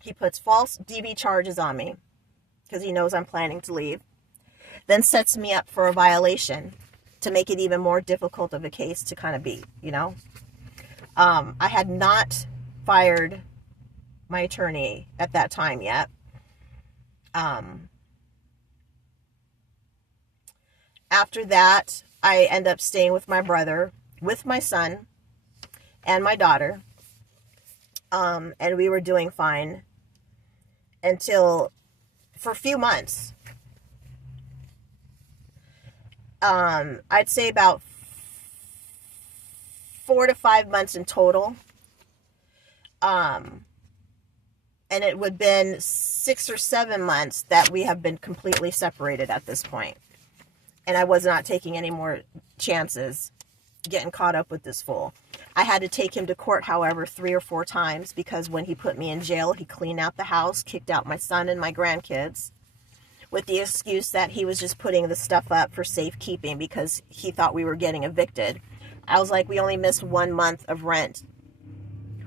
He puts false DV charges on me because he knows I'm planning to leave. Then sets me up for a violation to make it even more difficult of a case to kind of beat, I had not fired my attorney at that time yet. After that, I end up staying with my brother, with my son, and my daughter. And we were doing fine until, for a few months, I'd say about 4 to 5 months in total. And it would have been 6 or 7 months that we have been completely separated at this point. And I was not taking any more chances getting caught up with this fool. I had to take him to court, however, 3 or 4 times, because when he put me in jail, he cleaned out the house, kicked out my son and my grandkids, with the excuse that he was just putting the stuff up for safekeeping because he thought we were getting evicted. I was like, we only missed 1 month of rent.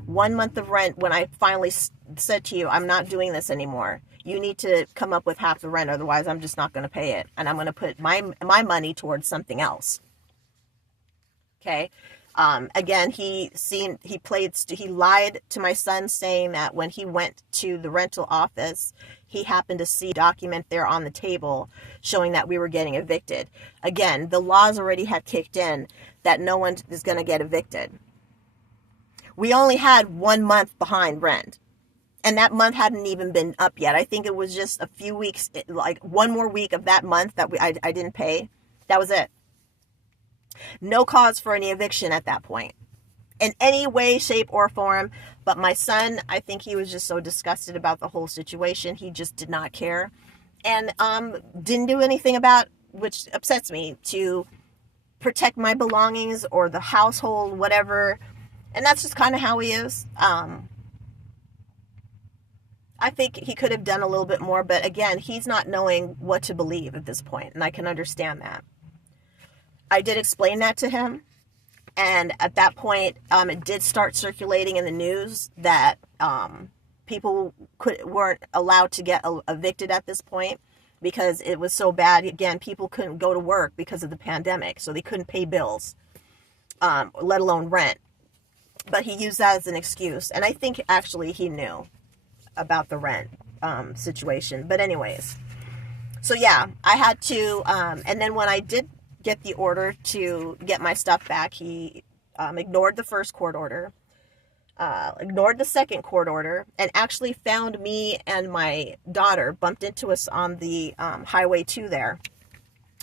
1 month of rent when I finally said to you, I'm not doing this anymore. You need to come up with half the rent, otherwise I'm just not going to pay it. And I'm going to put my money towards something else. Okay. Again, he lied to my son, saying that when he went to the rental office, he happened to see a document there on the table showing that we were getting evicted. Again, the laws already had kicked in that no one is going to get evicted. We only had 1 month behind rent, and that month hadn't even been up yet. I think it was just a few weeks, like 1 more week of that month that I didn't pay. That was it. No cause for any eviction at that point, in any way, shape, or form. But my son, I think he was just so disgusted about the whole situation, he just did not care, and didn't do anything about, which upsets me, to protect my belongings or the household, whatever. And that's just kind of how he is. I think he could have done a little bit more, but again, he's not knowing what to believe at this point, and I can understand that. I did explain that to him. And at that point, it did start circulating in the news that people weren't allowed to get evicted at this point because it was so bad. Again, people couldn't go to work because of the pandemic, so they couldn't pay bills, let alone rent. But he used that as an excuse, and I think actually he knew about the rent situation. But anyways, so yeah, I had to, and then when I did get the order to get my stuff back, he ignored the first court order, ignored the second court order, and actually found me and my daughter, bumped into us on the highway 2 there,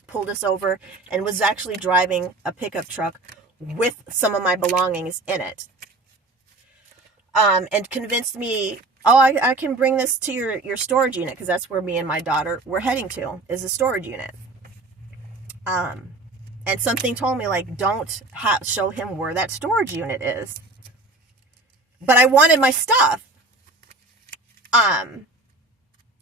pulled us over, and was actually driving a pickup truck with some of my belongings in it, and convinced me, oh, I can bring this to your storage unit, because that's where me and my daughter were heading to, is a storage unit. And something told me, like, don't show him where that storage unit is. But I wanted my stuff.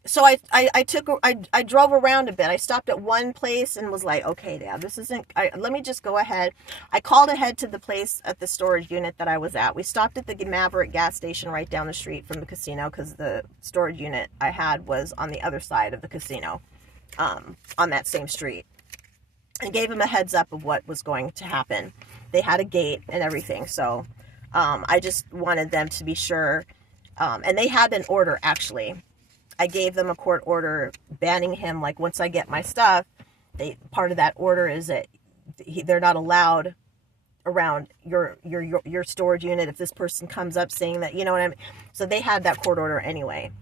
So I drove around a bit. I stopped at one place and was like, okay, Dad, this isn't, let me just go ahead. I called ahead to the place at the storage unit that I was at. We stopped at the Maverick gas station right down the street from the casino, because the storage unit I had was on the other side of the casino, on that same street. And gave him a heads up of what was going to happen. They had a gate and everything, so I just wanted them to be sure. And they had an order, actually. I gave them a court order banning him, like, once I get my stuff, part of that order is that they're not allowed around your storage unit if this person comes up saying that, you know what I mean? So they had that court order anyway.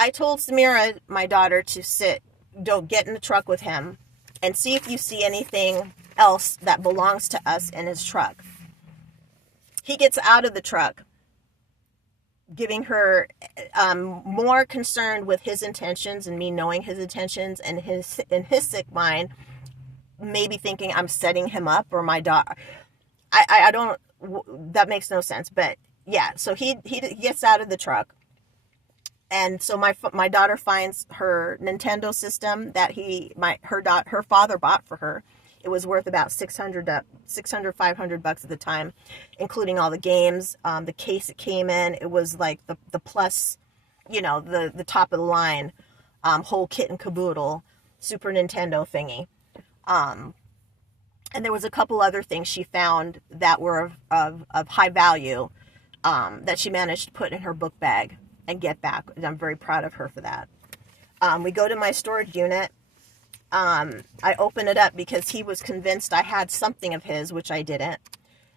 I told Samira, my daughter, to don't get in the truck with him and see if you see anything else that belongs to us in his truck. He gets out of the truck, giving her more concerned with his intentions and me knowing his intentions, and in his sick mind, maybe thinking I'm setting him up, or my daughter. I don't, that makes no sense. But yeah, so he gets out of the truck. And so my daughter finds her Nintendo system that her father bought for her. It was worth about $500 at the time, including all the games, the case it came in. It was like the plus, the top of the line, whole kit and caboodle Super Nintendo thingy. And there was a couple other things she found that were of high value, that she managed to put in her book bag and get back. And I'm very proud of her for that. We go to my storage unit. I open it up because he was convinced I had something of his, which I didn't.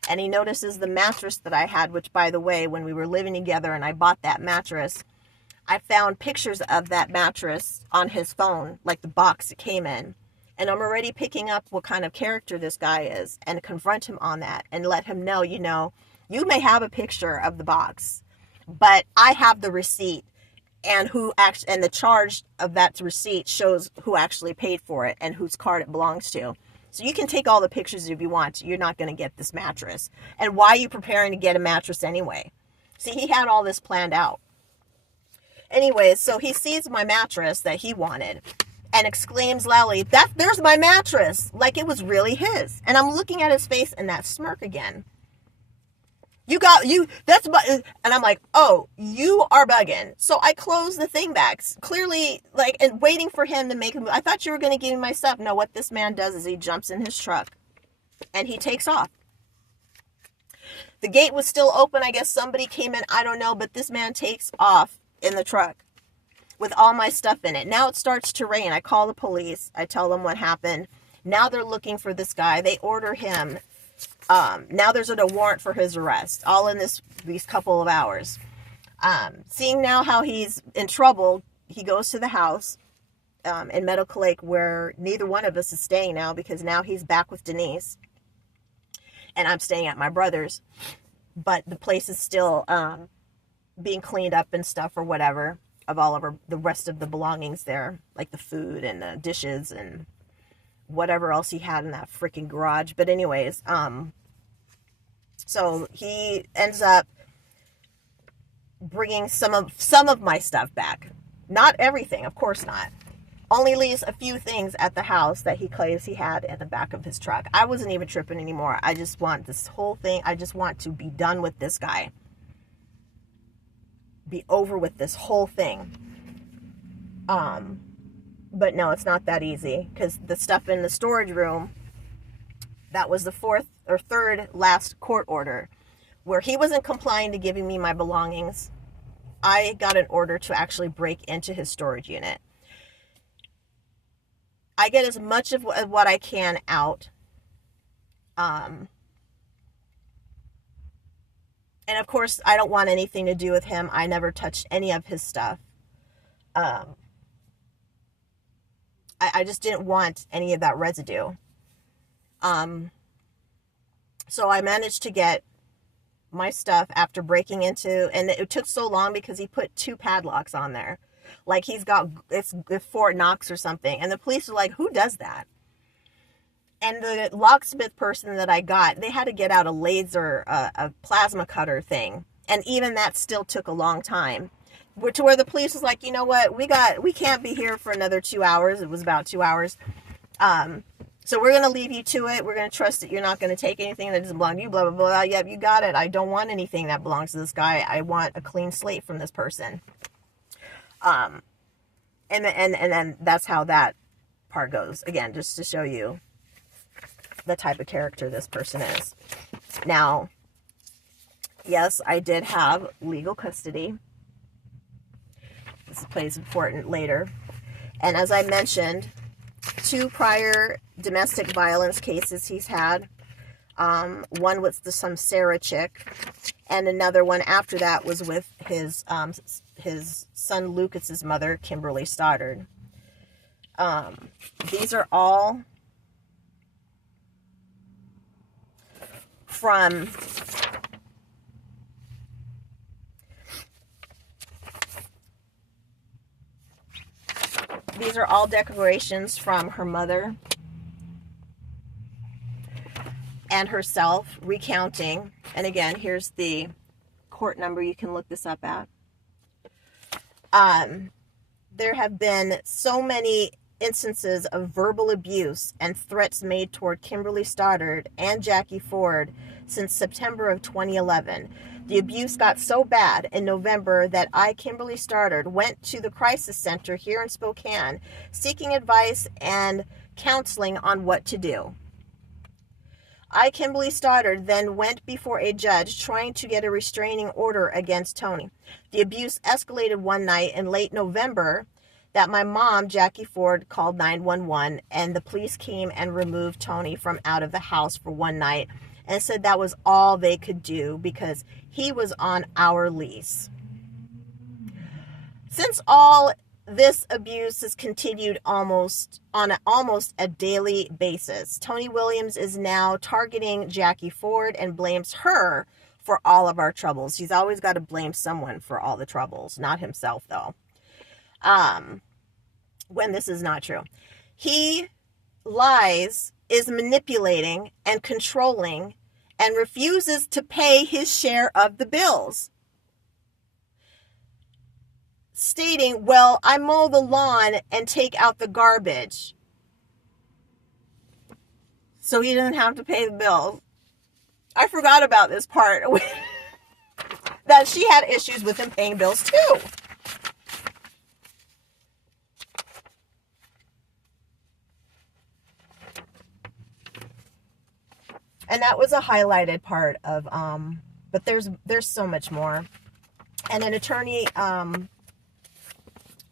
And he notices the mattress that I had, which, by the way, when we were living together and I bought that mattress, I found pictures of that mattress on his phone, like the box it came in. And I'm already picking up what kind of character this guy is, and confront him on that and let him know, you may have a picture of the box, but I have the receipt, and the charge of that receipt shows who actually paid for it and whose card it belongs to. So you can take all the pictures if you want. You're not going to get this mattress. And why are you preparing to get a mattress anyway? See, he had all this planned out. Anyways, so he sees my mattress that he wanted and exclaims loudly, there's my mattress, like it was really his. And I'm looking at his face and that smirk again. And I'm like, oh, you are bugging. So I closed the thing back, clearly, and waiting for him to make a move. I thought you were going to give me my stuff. No, what this man does is he jumps in his truck and he takes off. The gate was still open. I guess somebody came in. I don't know. But this man takes off in the truck with all my stuff in it. Now it starts to rain. I call the police. I tell them what happened. Now they're looking for this guy. They order him. Now there's a warrant for his arrest, all in these couple of hours. Seeing now how he's in trouble, he goes to the house in Medical Lake, where neither one of us is staying now, because now he's back with Denise and I'm staying at my brother's. But the place is still being cleaned up and stuff, or whatever, of all of the rest of the belongings there, like the food and the dishes and whatever else he had in that freaking garage. But anyways, so he ends up bringing some of my stuff back, Not everything, of course not. Only leaves a few things at the house that he claims he had in the back of his truck. I wasn't even tripping anymore. I just want this whole thing. I just want to be done with this guy. Be over with this whole thing. But no, it's not that easy, because the stuff in the storage room, that was the fourth or third last court order where he wasn't complying to giving me my belongings. I got an order to actually break into his storage unit. I get as much of what I can out. And of course, I don't want anything to do with him. I never touched any of his stuff. I just didn't want any of that residue. So I managed to get my stuff after breaking into, and it took so long because he put 2 padlocks on there. Like it's Fort Knox or something. And the police were like, who does that? And the locksmith person that I got, they had to get out a laser, a plasma cutter thing. And even that still took a long time. To where the police was like, you know what, we can't be here for another 2 hours. It was about 2 hours. So we're going to leave you to it. We're going to trust that you're not going to take anything that doesn't belong to you, blah, blah, blah. Yep, you got it. I don't want anything that belongs to this guy. I want a clean slate from this person. And then that's how that part goes. Again, just to show you the type of character this person is. Now, yes, I did have legal custody. This plays important later. And as I mentioned, 2 prior domestic violence cases he's had. One was some Sarah chick, and another one after that was with his son Lucas's mother, Kimberly Stoddard. These are all from declarations from her mother and herself recounting. And again, here's the court number. You can look this up at. There have been so many instances of verbal abuse and threats made toward Kimberly Stoddard and Jackie Ford since September of 2011. The abuse got so bad in November that Kimberly Stoddard, went to the crisis center here in Spokane seeking advice and counseling on what to do. Kimberly Stoddard then went before a judge trying to get a restraining order against Tony. The abuse escalated one night in late November that my mom, Jackie Ford, called 911, and the police came and removed Tony from out of the house for one night and said that was all they could do because he was on our lease. Since all this abuse has continued almost a daily basis, Tony Williams is now targeting Jackie Ford and blames her for all of our troubles. He's always got to blame someone for all the troubles, not himself though. When this is not true. He lies, is manipulating and controlling, and refuses to pay his share of the bills. Stating, well, I mow the lawn and take out the garbage, so he doesn't have to pay the bills. I forgot about this part. That she had issues with him paying bills too. And that was a highlighted part of, but there's so much more. And an attorney,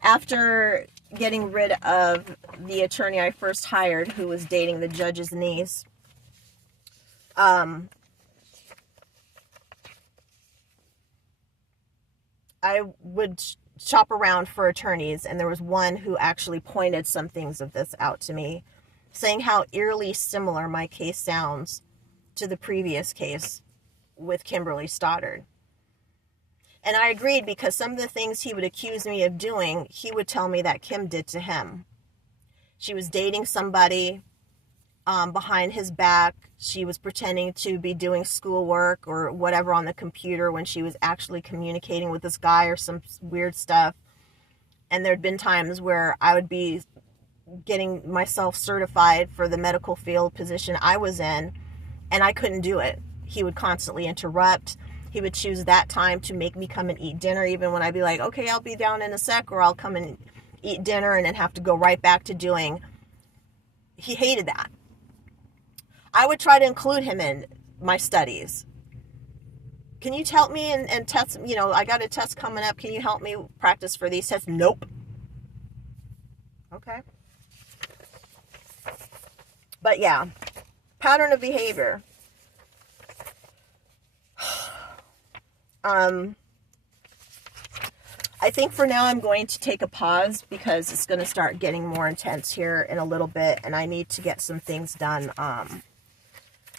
after getting rid of the attorney I first hired, who was dating the judge's niece, I would shop around for attorneys, and there was one who actually pointed some things of this out to me, saying how eerily similar my case sounds to the previous case with Kimberly Stoddard. And I agreed, because some of the things he would accuse me of doing, he would tell me that Kim did to him. She was dating somebody behind his back. She was pretending to be doing schoolwork or whatever on the computer when she was actually communicating with this guy or some weird stuff. And there'd been times where I would be getting myself certified for the medical field position I was in, and I couldn't do it. He would constantly interrupt. He would choose that time to make me come and eat dinner, even when I'd be like, okay, I'll be down in a sec, or I'll come and eat dinner, and then have to go right back to doing. He hated that. I would try to include him in my studies. Can you help me and test, I got a test coming up. Can you help me practice for these tests? Nope. Okay. But yeah, pattern of behavior. I think for now I'm going to take a pause because it's going to start getting more intense here in a little bit, and I need to get some things done,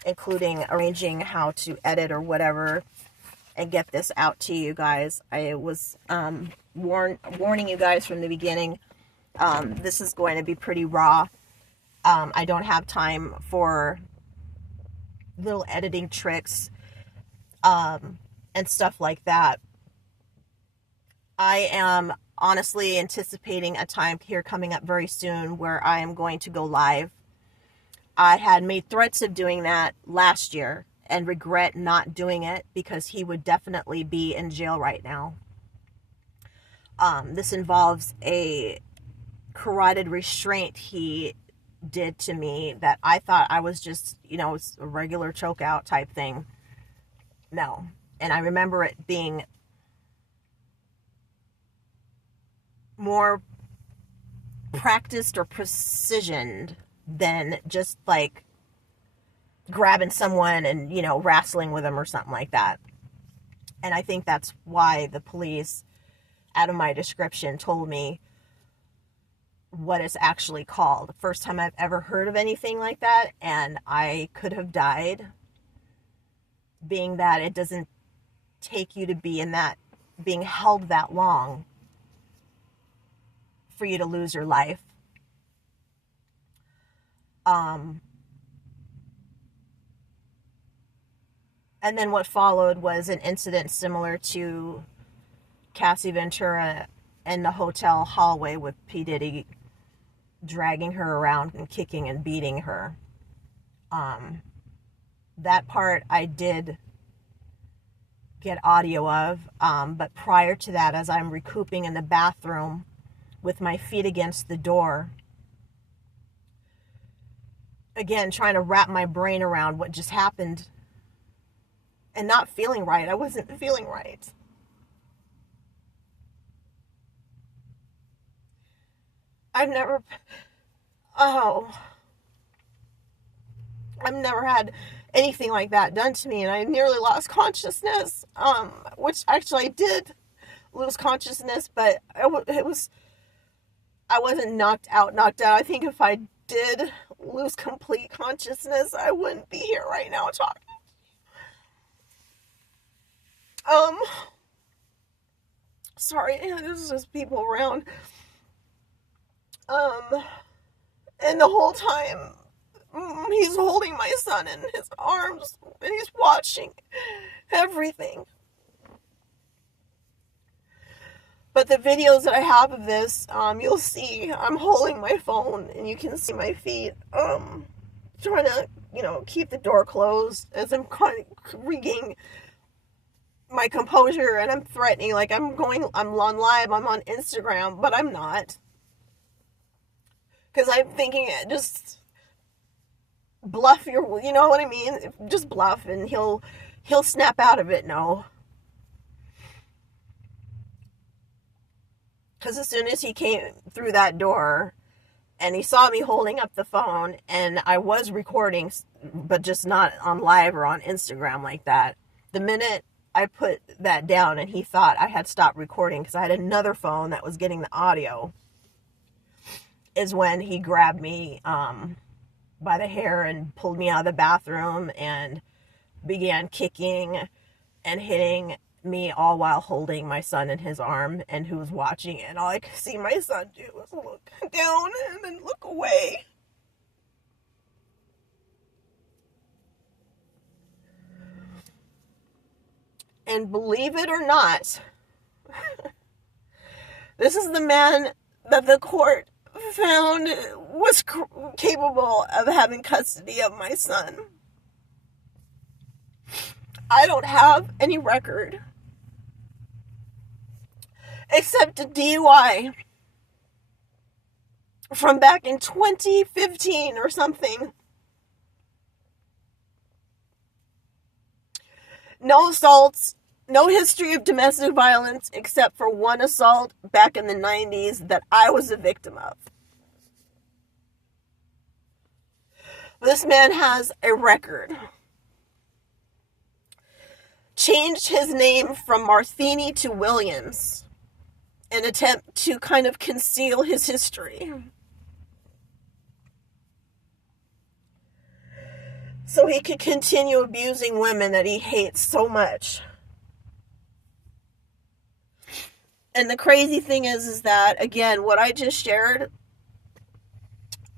including arranging how to edit or whatever and get this out to you guys. I was warning you guys from the beginning. This is going to be pretty raw. I don't have time for little editing tricks and stuff like that. I am honestly anticipating a time here coming up very soon where I am going to go live. I had made threats of doing that last year and regret not doing it because he would definitely be in jail right now. This involves a carotid restraint he did to me that I thought I was just, it's a regular choke out type thing. No. And I remember it being more practiced or precisioned than just like grabbing someone and, wrestling with them or something like that. And I think that's why the police, out of my description, told me what it's actually called. The first time I've ever heard of anything like that, and I could have died, being that it doesn't take you to be in that, being held that long for you to lose your life. And then what followed was an incident similar to Cassie Ventura in the hotel hallway with P. Diddy dragging her around and kicking and beating her. That part I did get audio of, but prior to that, as I'm recouping in the bathroom with my feet against the door, again, trying to wrap my brain around what just happened and not feeling right. I wasn't feeling right. I've never had anything like that done to me, and I nearly lost consciousness, which actually I did lose consciousness, but I wasn't knocked out. I think if I did lose complete consciousness, I wouldn't be here right now talking. Sorry, there's just people around. And the whole time, he's holding my son in his arms, and he's watching everything. But the videos that I have of this, you'll see I'm holding my phone, and you can see my feet, trying to, keep the door closed as I'm kind of regaining my composure, and I'm threatening, like I'm on live, I'm on Instagram, but I'm not. Because I'm thinking, just bluff you know what I mean? Just bluff, and he'll snap out of it. No. Because as soon as he came through that door, and he saw me holding up the phone, and I was recording, but just not on live or on Instagram like that. The minute I put that down, and he thought I had stopped recording because I had another phone that was getting the audio, is when he grabbed me by the hair and pulled me out of the bathroom and began kicking and hitting me, all while holding my son in his arm, and who was watching it. And all I could see my son do was look down and then look away. And believe it or not, This is the man that the court found was capable of having custody of my son. I don't have any record except a DUI from back in 2015 or something. No assaults, no history of domestic violence except for one assault back in the 90s that I was a victim of. This man has a record. Changed his name from Marthini to Williams in an attempt to kind of conceal his history. So he could continue abusing women that he hates so much. And the crazy thing is that, again, what I just shared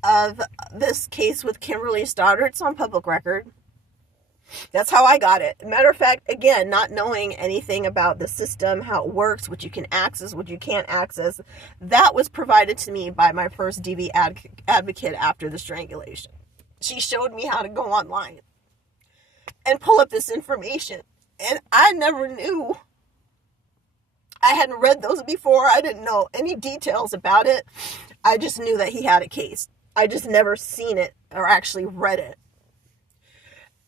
of this case with Kimberly Stoddard, it's on public record. That's how I got it. Matter of fact, again, not knowing anything about the system, how it works, what you can access, what you can't access, that was provided to me by my first DV advocate after the strangulation. She showed me how to go online and pull up this information. And I never knew. I hadn't read those before. I didn't know any details about it. I just knew that he had a case. I just never seen it or actually read it.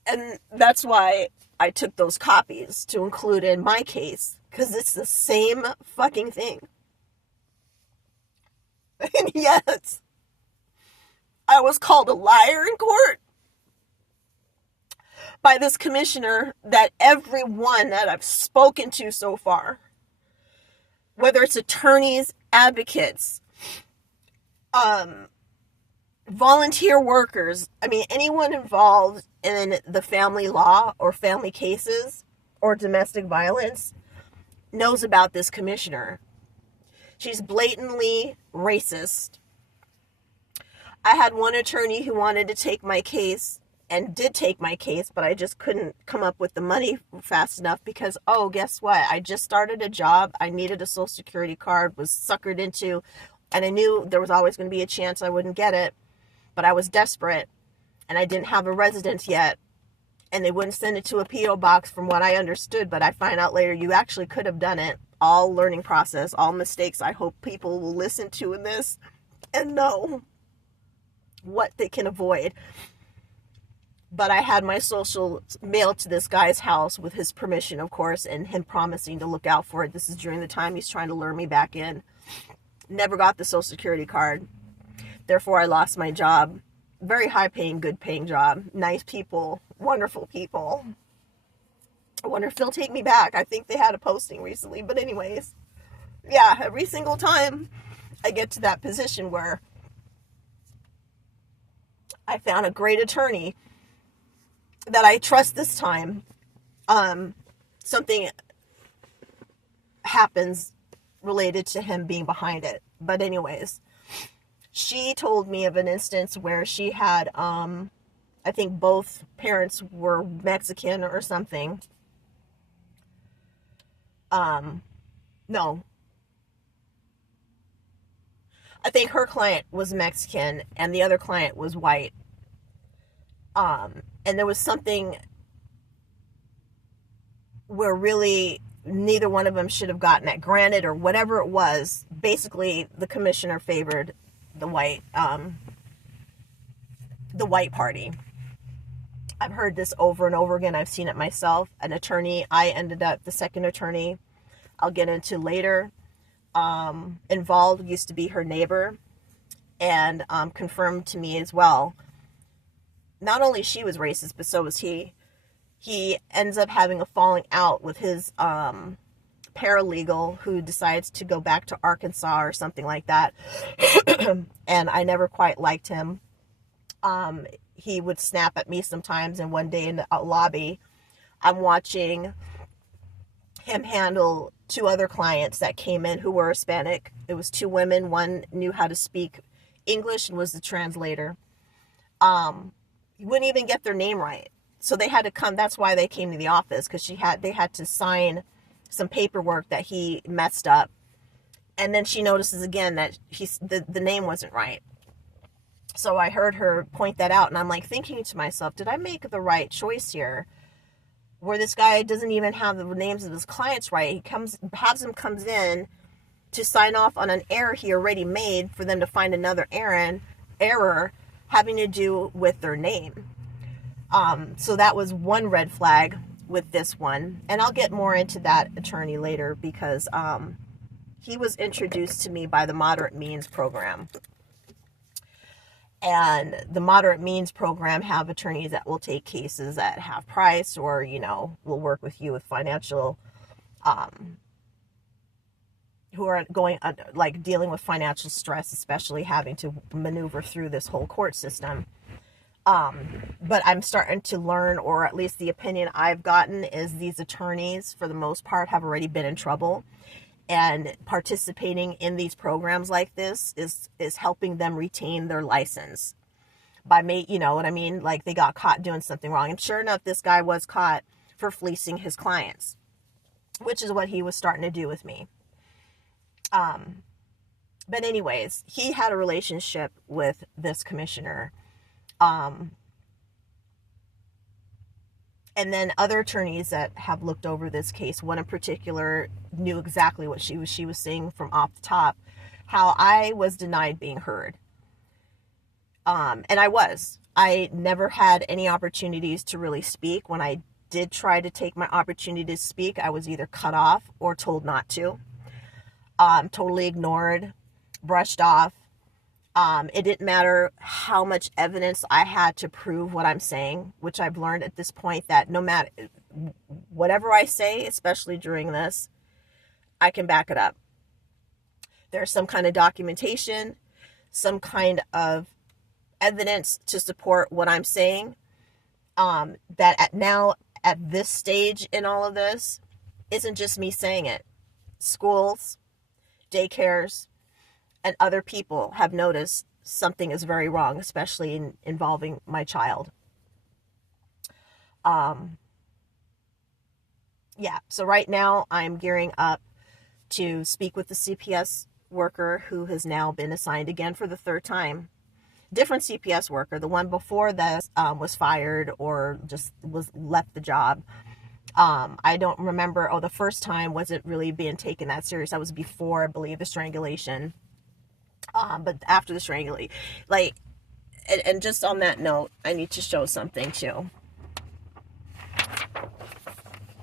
And that's why I took those copies to include in my case, because it's the same fucking thing. And yet, I was called a liar in court by this commissioner that everyone that I've spoken to so far, whether it's attorneys, advocates, volunteer workers, I mean, anyone involved in the family law or family cases or domestic violence knows about this commissioner. She's blatantly racist. I had one attorney who wanted to take my case and did take my case, but I just couldn't come up with the money fast enough because, oh, guess what? I just started a job. I needed a Social Security card, was suckered into, and I knew there was always going to be a chance I wouldn't get it, but I was desperate, and I didn't have a residence yet, and they wouldn't send it to a P.O. box from what I understood, but I find out later you actually could have done it. All learning process, all mistakes I hope people will listen to in this and know what they can avoid. But I had my social mailed to this guy's house with his permission, of course, and him promising to look out for it. This is during the time he's trying to lure me back in. Never got the Social Security card. Therefore, I lost my job. Very high-paying, good-paying job. Nice people. Wonderful people. I wonder if they'll take me back. I think they had a posting recently. But anyways, yeah, every single time I get to that position where I found a great attorney that I trust this time, something happens related to him being behind it. But anyways, she told me of an instance where she had, I think both parents were Mexican or something. No. I think her client was Mexican and the other client was white. And there was something where really neither one of them should have gotten it granted or whatever it was. Basically, the commissioner favored the white party. I've heard this over and over again. I've seen it myself. An attorney, I ended up the second attorney I'll get into later, involved used to be her neighbor and confirmed to me as well. Not only she was racist, but so was he. He ends up having a falling out with his paralegal who decides to go back to Arkansas or something like that. And I never quite liked him. He would snap at me sometimes, and one day in the lobby, I'm watching him handle two other clients that came in who were Hispanic. It was two women. One knew how to speak English and was the translator. He wouldn't even get their name right. So they had to come. That's why they came to the office, because they had to sign some paperwork that he messed up. And then she notices again that the name wasn't right. So I heard her point that out, and I'm like thinking to myself, did I make the right choice here? Where this guy doesn't even have the names of his clients right. He comes in to sign off on an error he already made for them to find another error having to do with their name. So that was one red flag with this one. And I'll get more into that attorney later, because he was introduced to me by the Moderate Means program. And the Moderate Means program have attorneys that will take cases at half price, or, will work with you with financial, who are going, like, dealing with financial stress, especially having to maneuver through this whole court system. But I'm starting to learn, or at least the opinion I've gotten is these attorneys, for the most part, have already been in trouble. And participating in these programs like this is helping them retain their license by you know what I mean? Like, they got caught doing something wrong. And sure enough, this guy was caught for fleecing his clients, which is what he was starting to do with me. But anyways, he had a relationship with this commissioner. And then other attorneys that have looked over this case, one in particular knew exactly what she was saying from off the top, how I was denied being heard. And I never had any opportunities to really speak. When I did try to take my opportunity to speak, I was either cut off or told not to. Totally ignored, brushed off. It didn't matter how much evidence I had to prove what I'm saying, which I've learned at this point that no matter whatever I say, especially during this, I can back it up. There's some kind of documentation, some kind of evidence to support what I'm saying. That at this stage in all of this, isn't just me saying it. Schools, daycares, and other people have noticed something is very wrong, especially involving my child. So right now I'm gearing up to speak with the CPS worker who has now been assigned again for the third time. Different CPS worker. The one before this was fired or just left the job. I don't remember. The first time wasn't really being taken that serious. That was before, I believe, the strangulation. But after the strangulation, and just on that note, I need to show something too.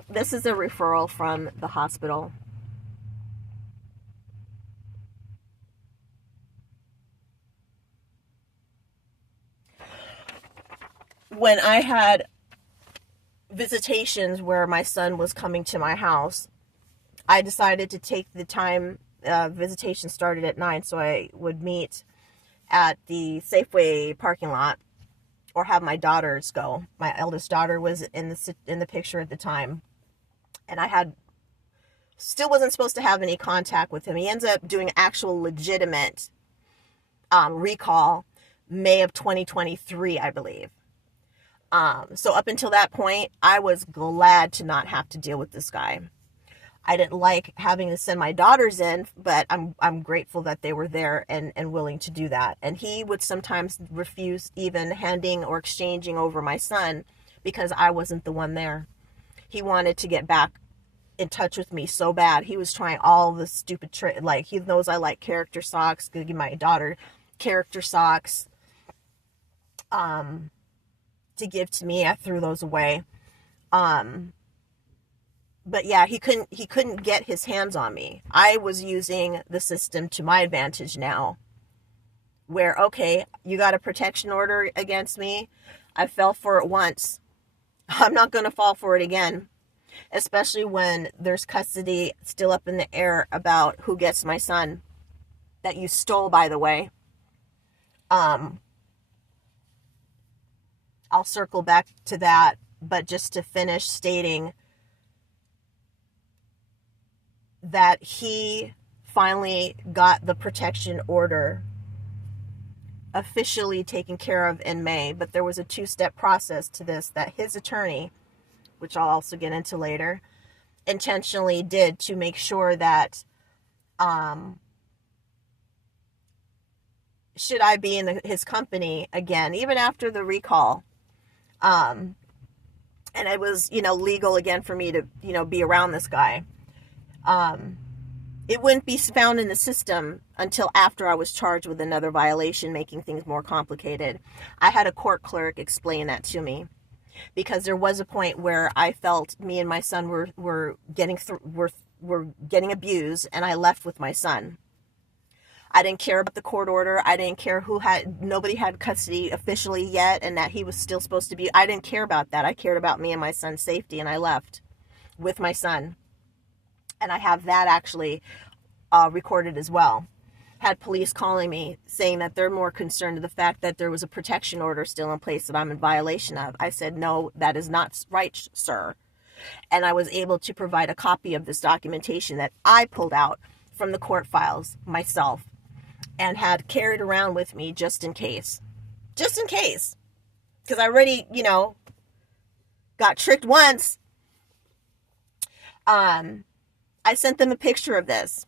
This is a referral from the hospital. When I had visitations where my son was coming to my house, I decided to take the time. Visitation started at 9, so I would meet at the Safeway parking lot, or have my daughters go. My eldest daughter was in the picture at the time, and I still wasn't supposed to have any contact with him. He ends up doing actual legitimate recall May of 2023, I believe. So up until that point, I was glad to not have to deal with this guy. I didn't like having to send my daughters in, but I'm grateful that they were there and willing to do that. And he would sometimes refuse even handing or exchanging over my son because I wasn't the one there. He wanted to get back in touch with me so bad. He was trying all the stupid like, he knows I like character socks. Gonna give my daughter character socks to give to me. I threw those away. But yeah, he couldn't get his hands on me. I was using the system to my advantage now, where, okay, you got a protection order against me. I fell for it once. I'm not going to fall for it again, especially when there's custody still up in the air about who gets my son that you stole, by the way. I'll circle back to that, but just to finish stating that he finally got the protection order officially taken care of in May, but there was a 2-step process to this that his attorney, which I'll also get into later, intentionally did to make sure that should I be in his company again, even after the recall? And it was, legal again for me to, be around this guy. It wouldn't be found in the system until after I was charged with another violation, making things more complicated. I had a court clerk explain that to me, because there was a point where I felt me and my son were getting abused, and I left with my son. I didn't care about the court order. I didn't care nobody had custody officially yet, and that he was still supposed to be. I didn't care about that. I cared about me and my son's safety, and I left with my son. And I have that actually recorded as well. Had police calling me saying that they're more concerned with the fact that there was a protection order still in place that I'm in violation of. I said, no, that is not right, sir. And I was able to provide a copy of this documentation that I pulled out from the court files myself and had carried around with me just in case. Just in case. Because I already, got tricked once. I sent them a picture of this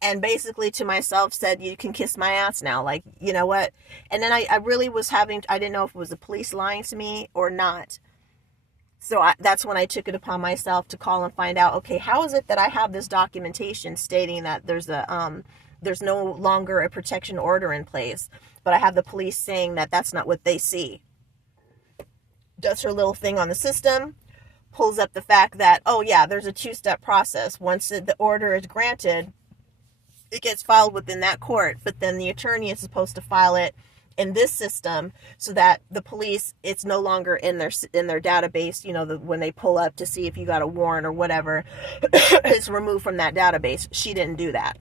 and basically to myself said, you can kiss my ass now. Like, you know what? And then I really was I didn't know if it was the police lying to me or not. So that's when I took it upon myself to call and find out, okay, how is it that I have this documentation stating that there's no longer a protection order in place, but I have the police saying that that's not what they see. Does her little thing on the system, pulls up the fact that, oh yeah, there's a two-step process. Once the order is granted, it gets filed within that court, but then the attorney is supposed to file it in this system so that the police, it's no longer in their database, when they pull up to see if you got a warrant or whatever, it's removed from that database. She didn't do that,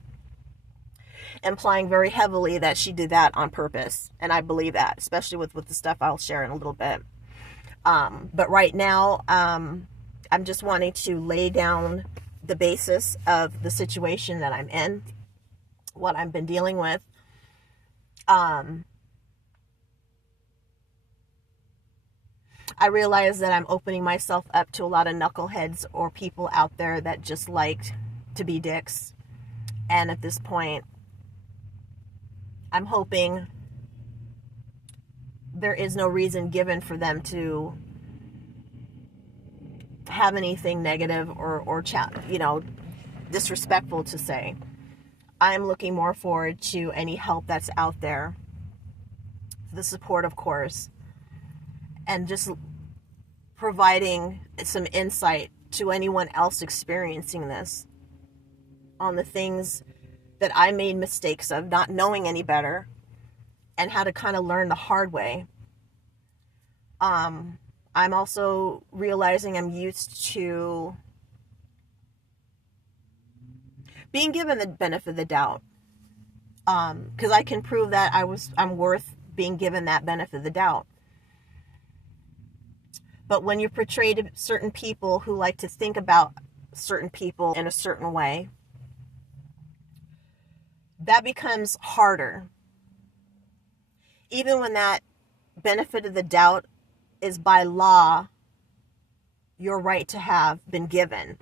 implying very heavily that she did that on purpose, and I believe that, especially with the stuff I'll share in a little bit. But right now, I'm just wanting to lay down the basis of the situation that I'm in, what I've been dealing with. I realize that I'm opening myself up to a lot of knuckleheads or people out there that just like to be dicks. And at this point, I'm hoping there is no reason given for them to have anything negative or disrespectful to say. I'm looking more forward to any help that's out there, the support, of course, and just providing some insight to anyone else experiencing this on the things that I made mistakes of, not knowing any better, and how to kind of learn the hard way. I'm also realizing I'm used to being given the benefit of the doubt, because I can prove that I'm worth being given that benefit of the doubt. But when you're portrayed to certain people who like to think about certain people in a certain way, that becomes harder. Even when that benefit of the doubt is by law your right to have been given.